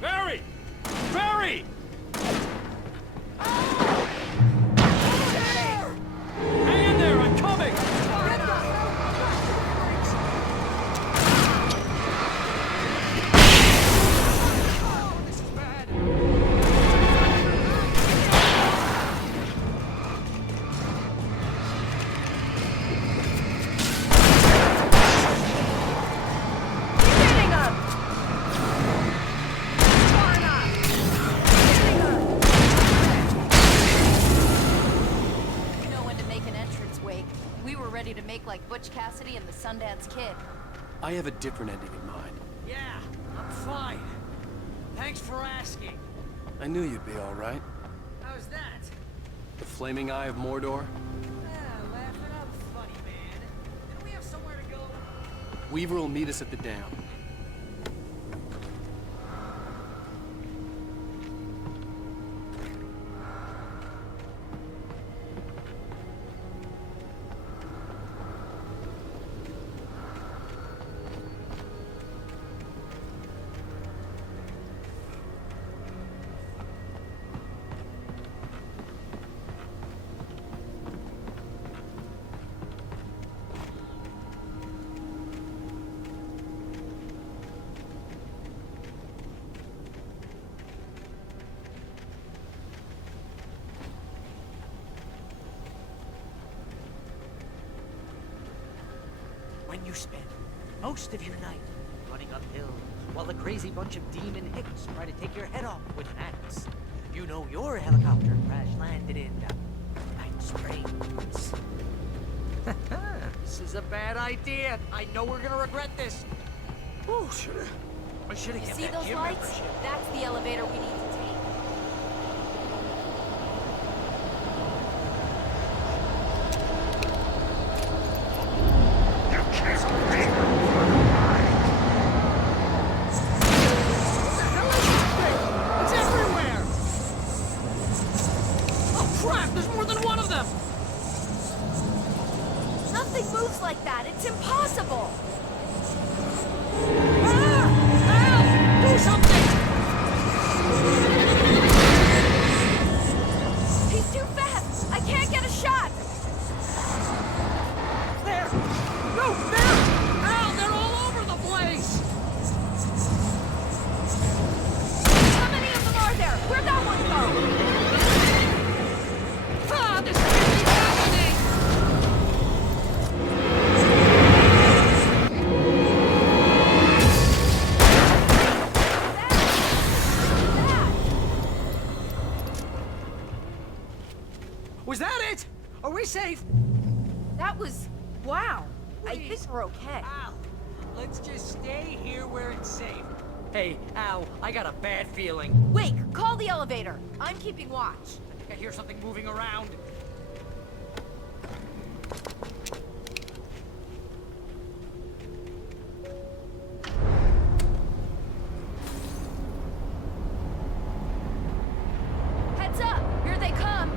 Barry! Barry! Hang in there, I'm coming! Like Butch Cassidy and the Sundance Kid. I have a different ending in mind. Yeah, I'm fine. Thanks for asking. I knew you'd be all right. How's that? The flaming eye of Mordor? Laughing up funny, man. Didn't we have somewhere to go? Weaver will meet us at the dam. When you spend most of your night running uphill while the crazy bunch of demon hicks try to take your head off with an axe, you know your helicopter crash landed in Night Springs. This is a bad idea. I know we're gonna regret this. Oh, I should have kept See that those gym lights? membership. That's the elevator we need to take. Was that it? Are we safe? That was... wow. I think we're okay. Al, let's just stay here where it's safe. Hey, Al, I got a bad feeling. Wait, call the elevator. I'm keeping watch. I think I hear something moving around. Heads up! Here they come!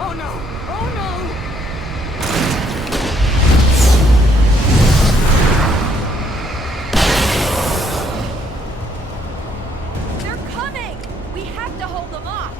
Oh no! Oh no! They're coming! We have to hold them off!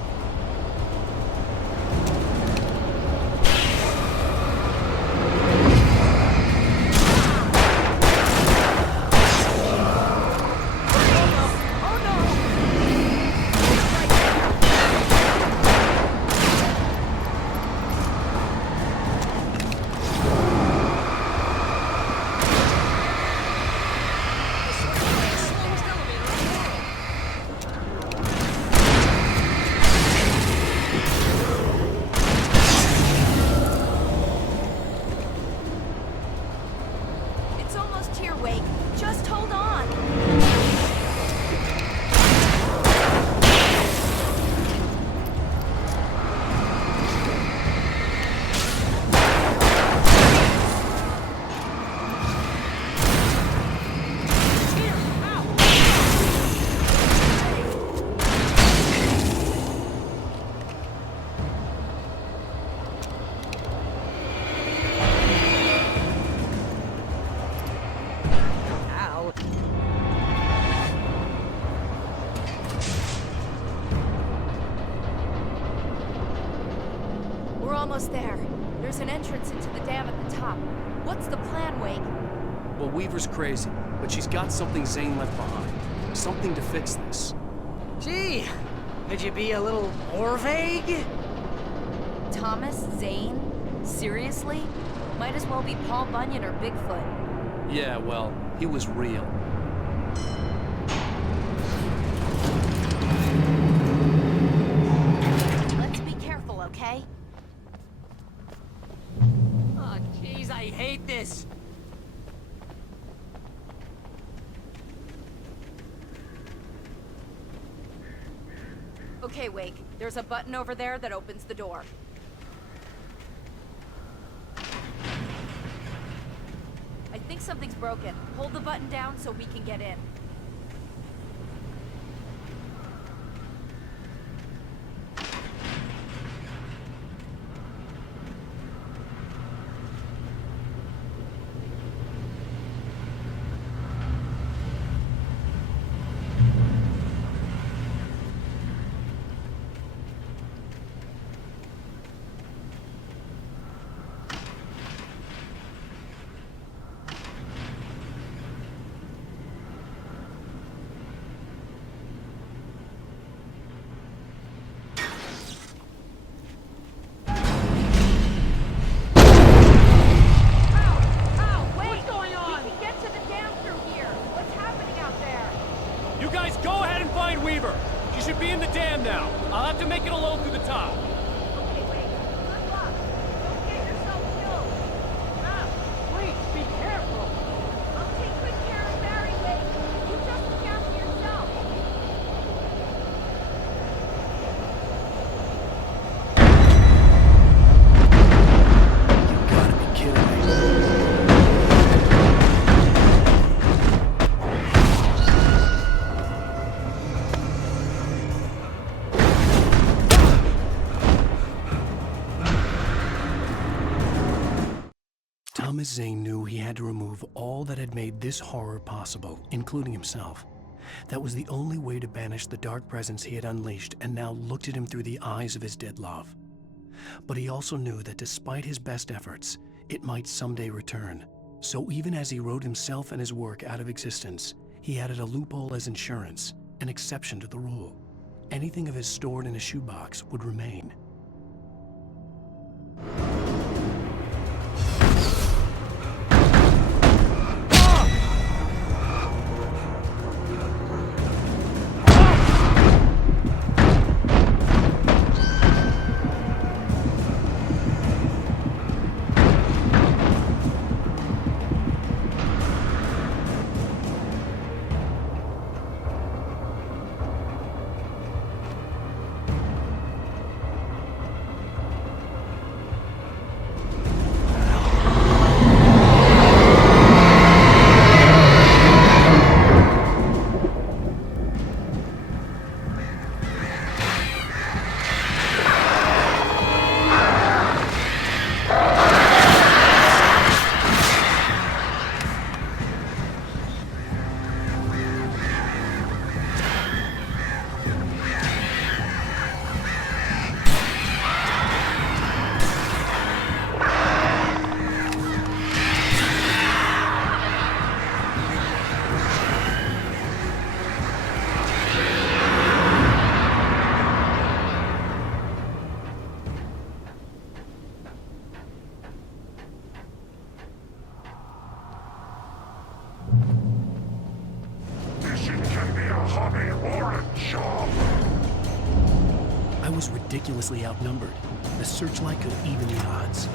It's almost here, Wake. Just hold on. Al. We're almost there. There's an entrance into the dam at the top. What's the plan, Wake? Well, Weaver's crazy, but she's got something Zane left behind. Something to fix this. Gee, could you be a little more vague? Thomas? Zane? Seriously? Might as well be Paul Bunyan or Bigfoot. Yeah, well, he was real. Let's be careful, okay? Oh, jeez, I hate this. Okay, Wake. There's a button over there that opens the door. I think something's broken. Hold the button down so we can get in. You guys go ahead and find Weaver. She should be in the dam now. I'll have to make it alone through the top. Okay, wait. Good luck. Don't get yourself killed. Please, be careful. I'll take good care of Barry, Wake. You just look after yourself. You gotta be kidding me. Thomas Zane knew he had to remove all that had made this horror possible, including himself. That was the only way to banish the dark presence he had unleashed and now looked at him through the eyes of his dead love. But he also knew that despite his best efforts, it might someday return. So even as he wrote himself and his work out of existence, he added a loophole as insurance, an exception to the rule. Anything of his stored in a shoebox would remain. shop! I was ridiculously outnumbered. The searchlight could even the odds.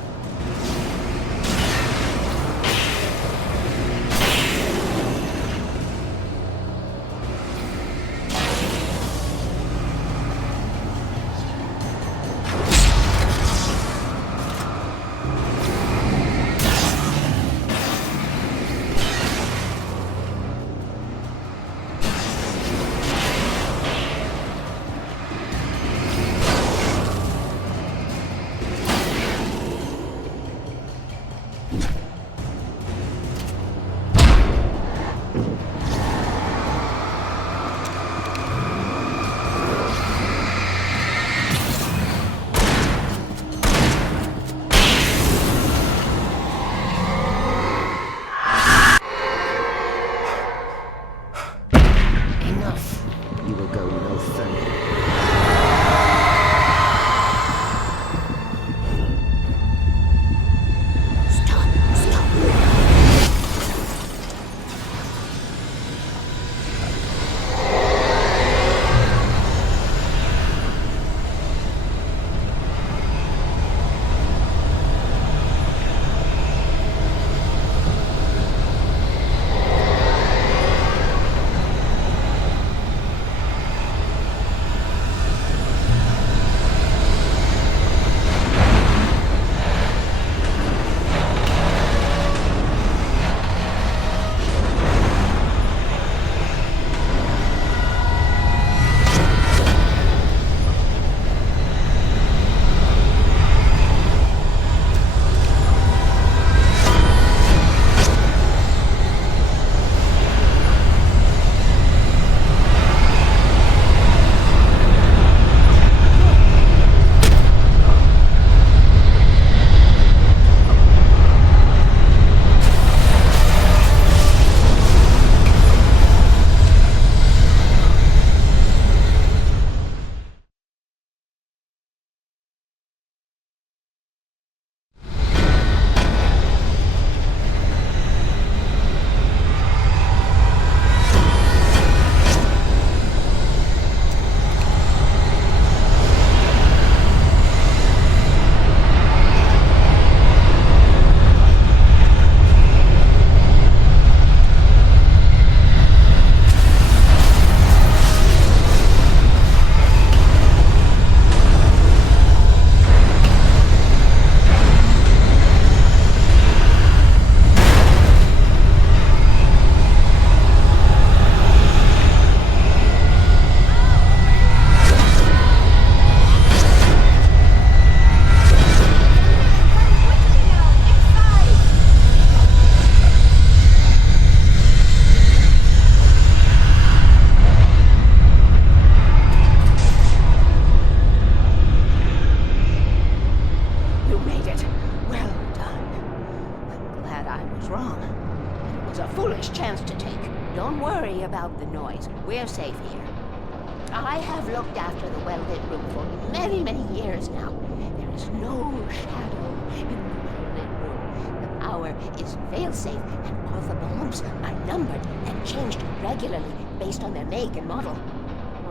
We're safe here. I have looked after the well-lit room for many, many years now. There is no shadow in the well-lit room. The power is fail-safe, and all the bombs are numbered and changed regularly based on their make and model.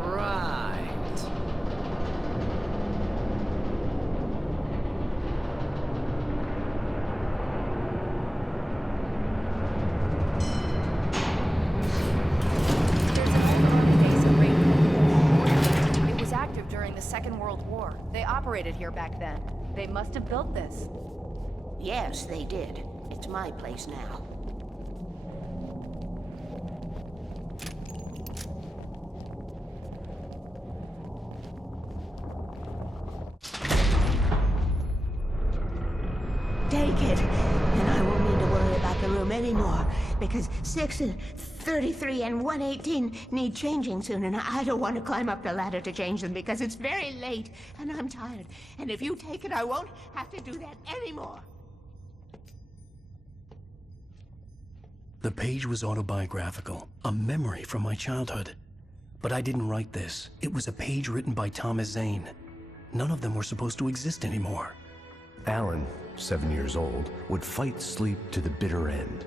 Right. Second World War. They operated here back then. They must have built this. Yes, they did. It's my place now. Take it, and I won't need to worry about the room anymore, because 6 and 33 and 118 need changing soon, and I don't want to climb up the ladder to change them because it's very late, and I'm tired. And if you take it, I won't have to do that anymore. The page was autobiographical, a memory from my childhood. But I didn't write this. It was a page written by Thomas Zane. None of them were supposed to exist anymore. Alan, 7 years old, would fight sleep to the bitter end.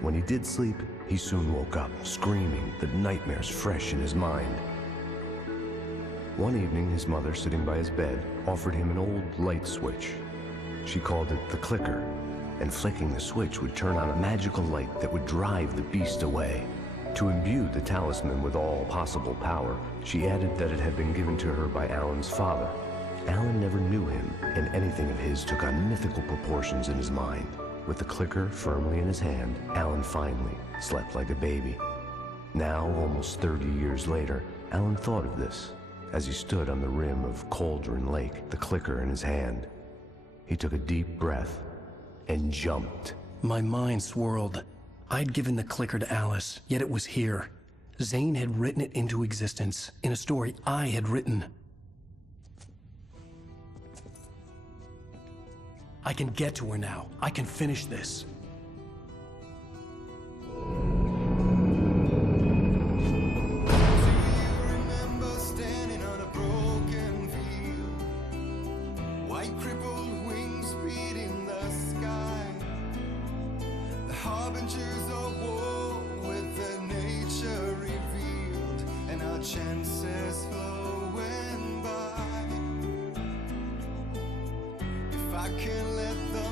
When he did sleep, he soon woke up, screaming, the nightmares fresh in his mind. One evening, his mother, sitting by his bed, offered him an old light switch. She called it the clicker, and flicking the switch would turn on a magical light that would drive the beast away. To imbue the talisman with all possible power, she added that it had been given to her by Alan's father. Alan never knew him, and anything of his took on mythical proportions in his mind. With the clicker firmly in his hand, Alan finally slept like a baby. Now, almost 30 years later, Alan thought of this as he stood on the rim of Cauldron Lake, the clicker in his hand. He took a deep breath and jumped. My mind swirled. I'd given the clicker to Alice, yet it was here. Zane had written it into existence in a story I had written. I can get to her now. I can finish this. Chances flowing by. If I can let the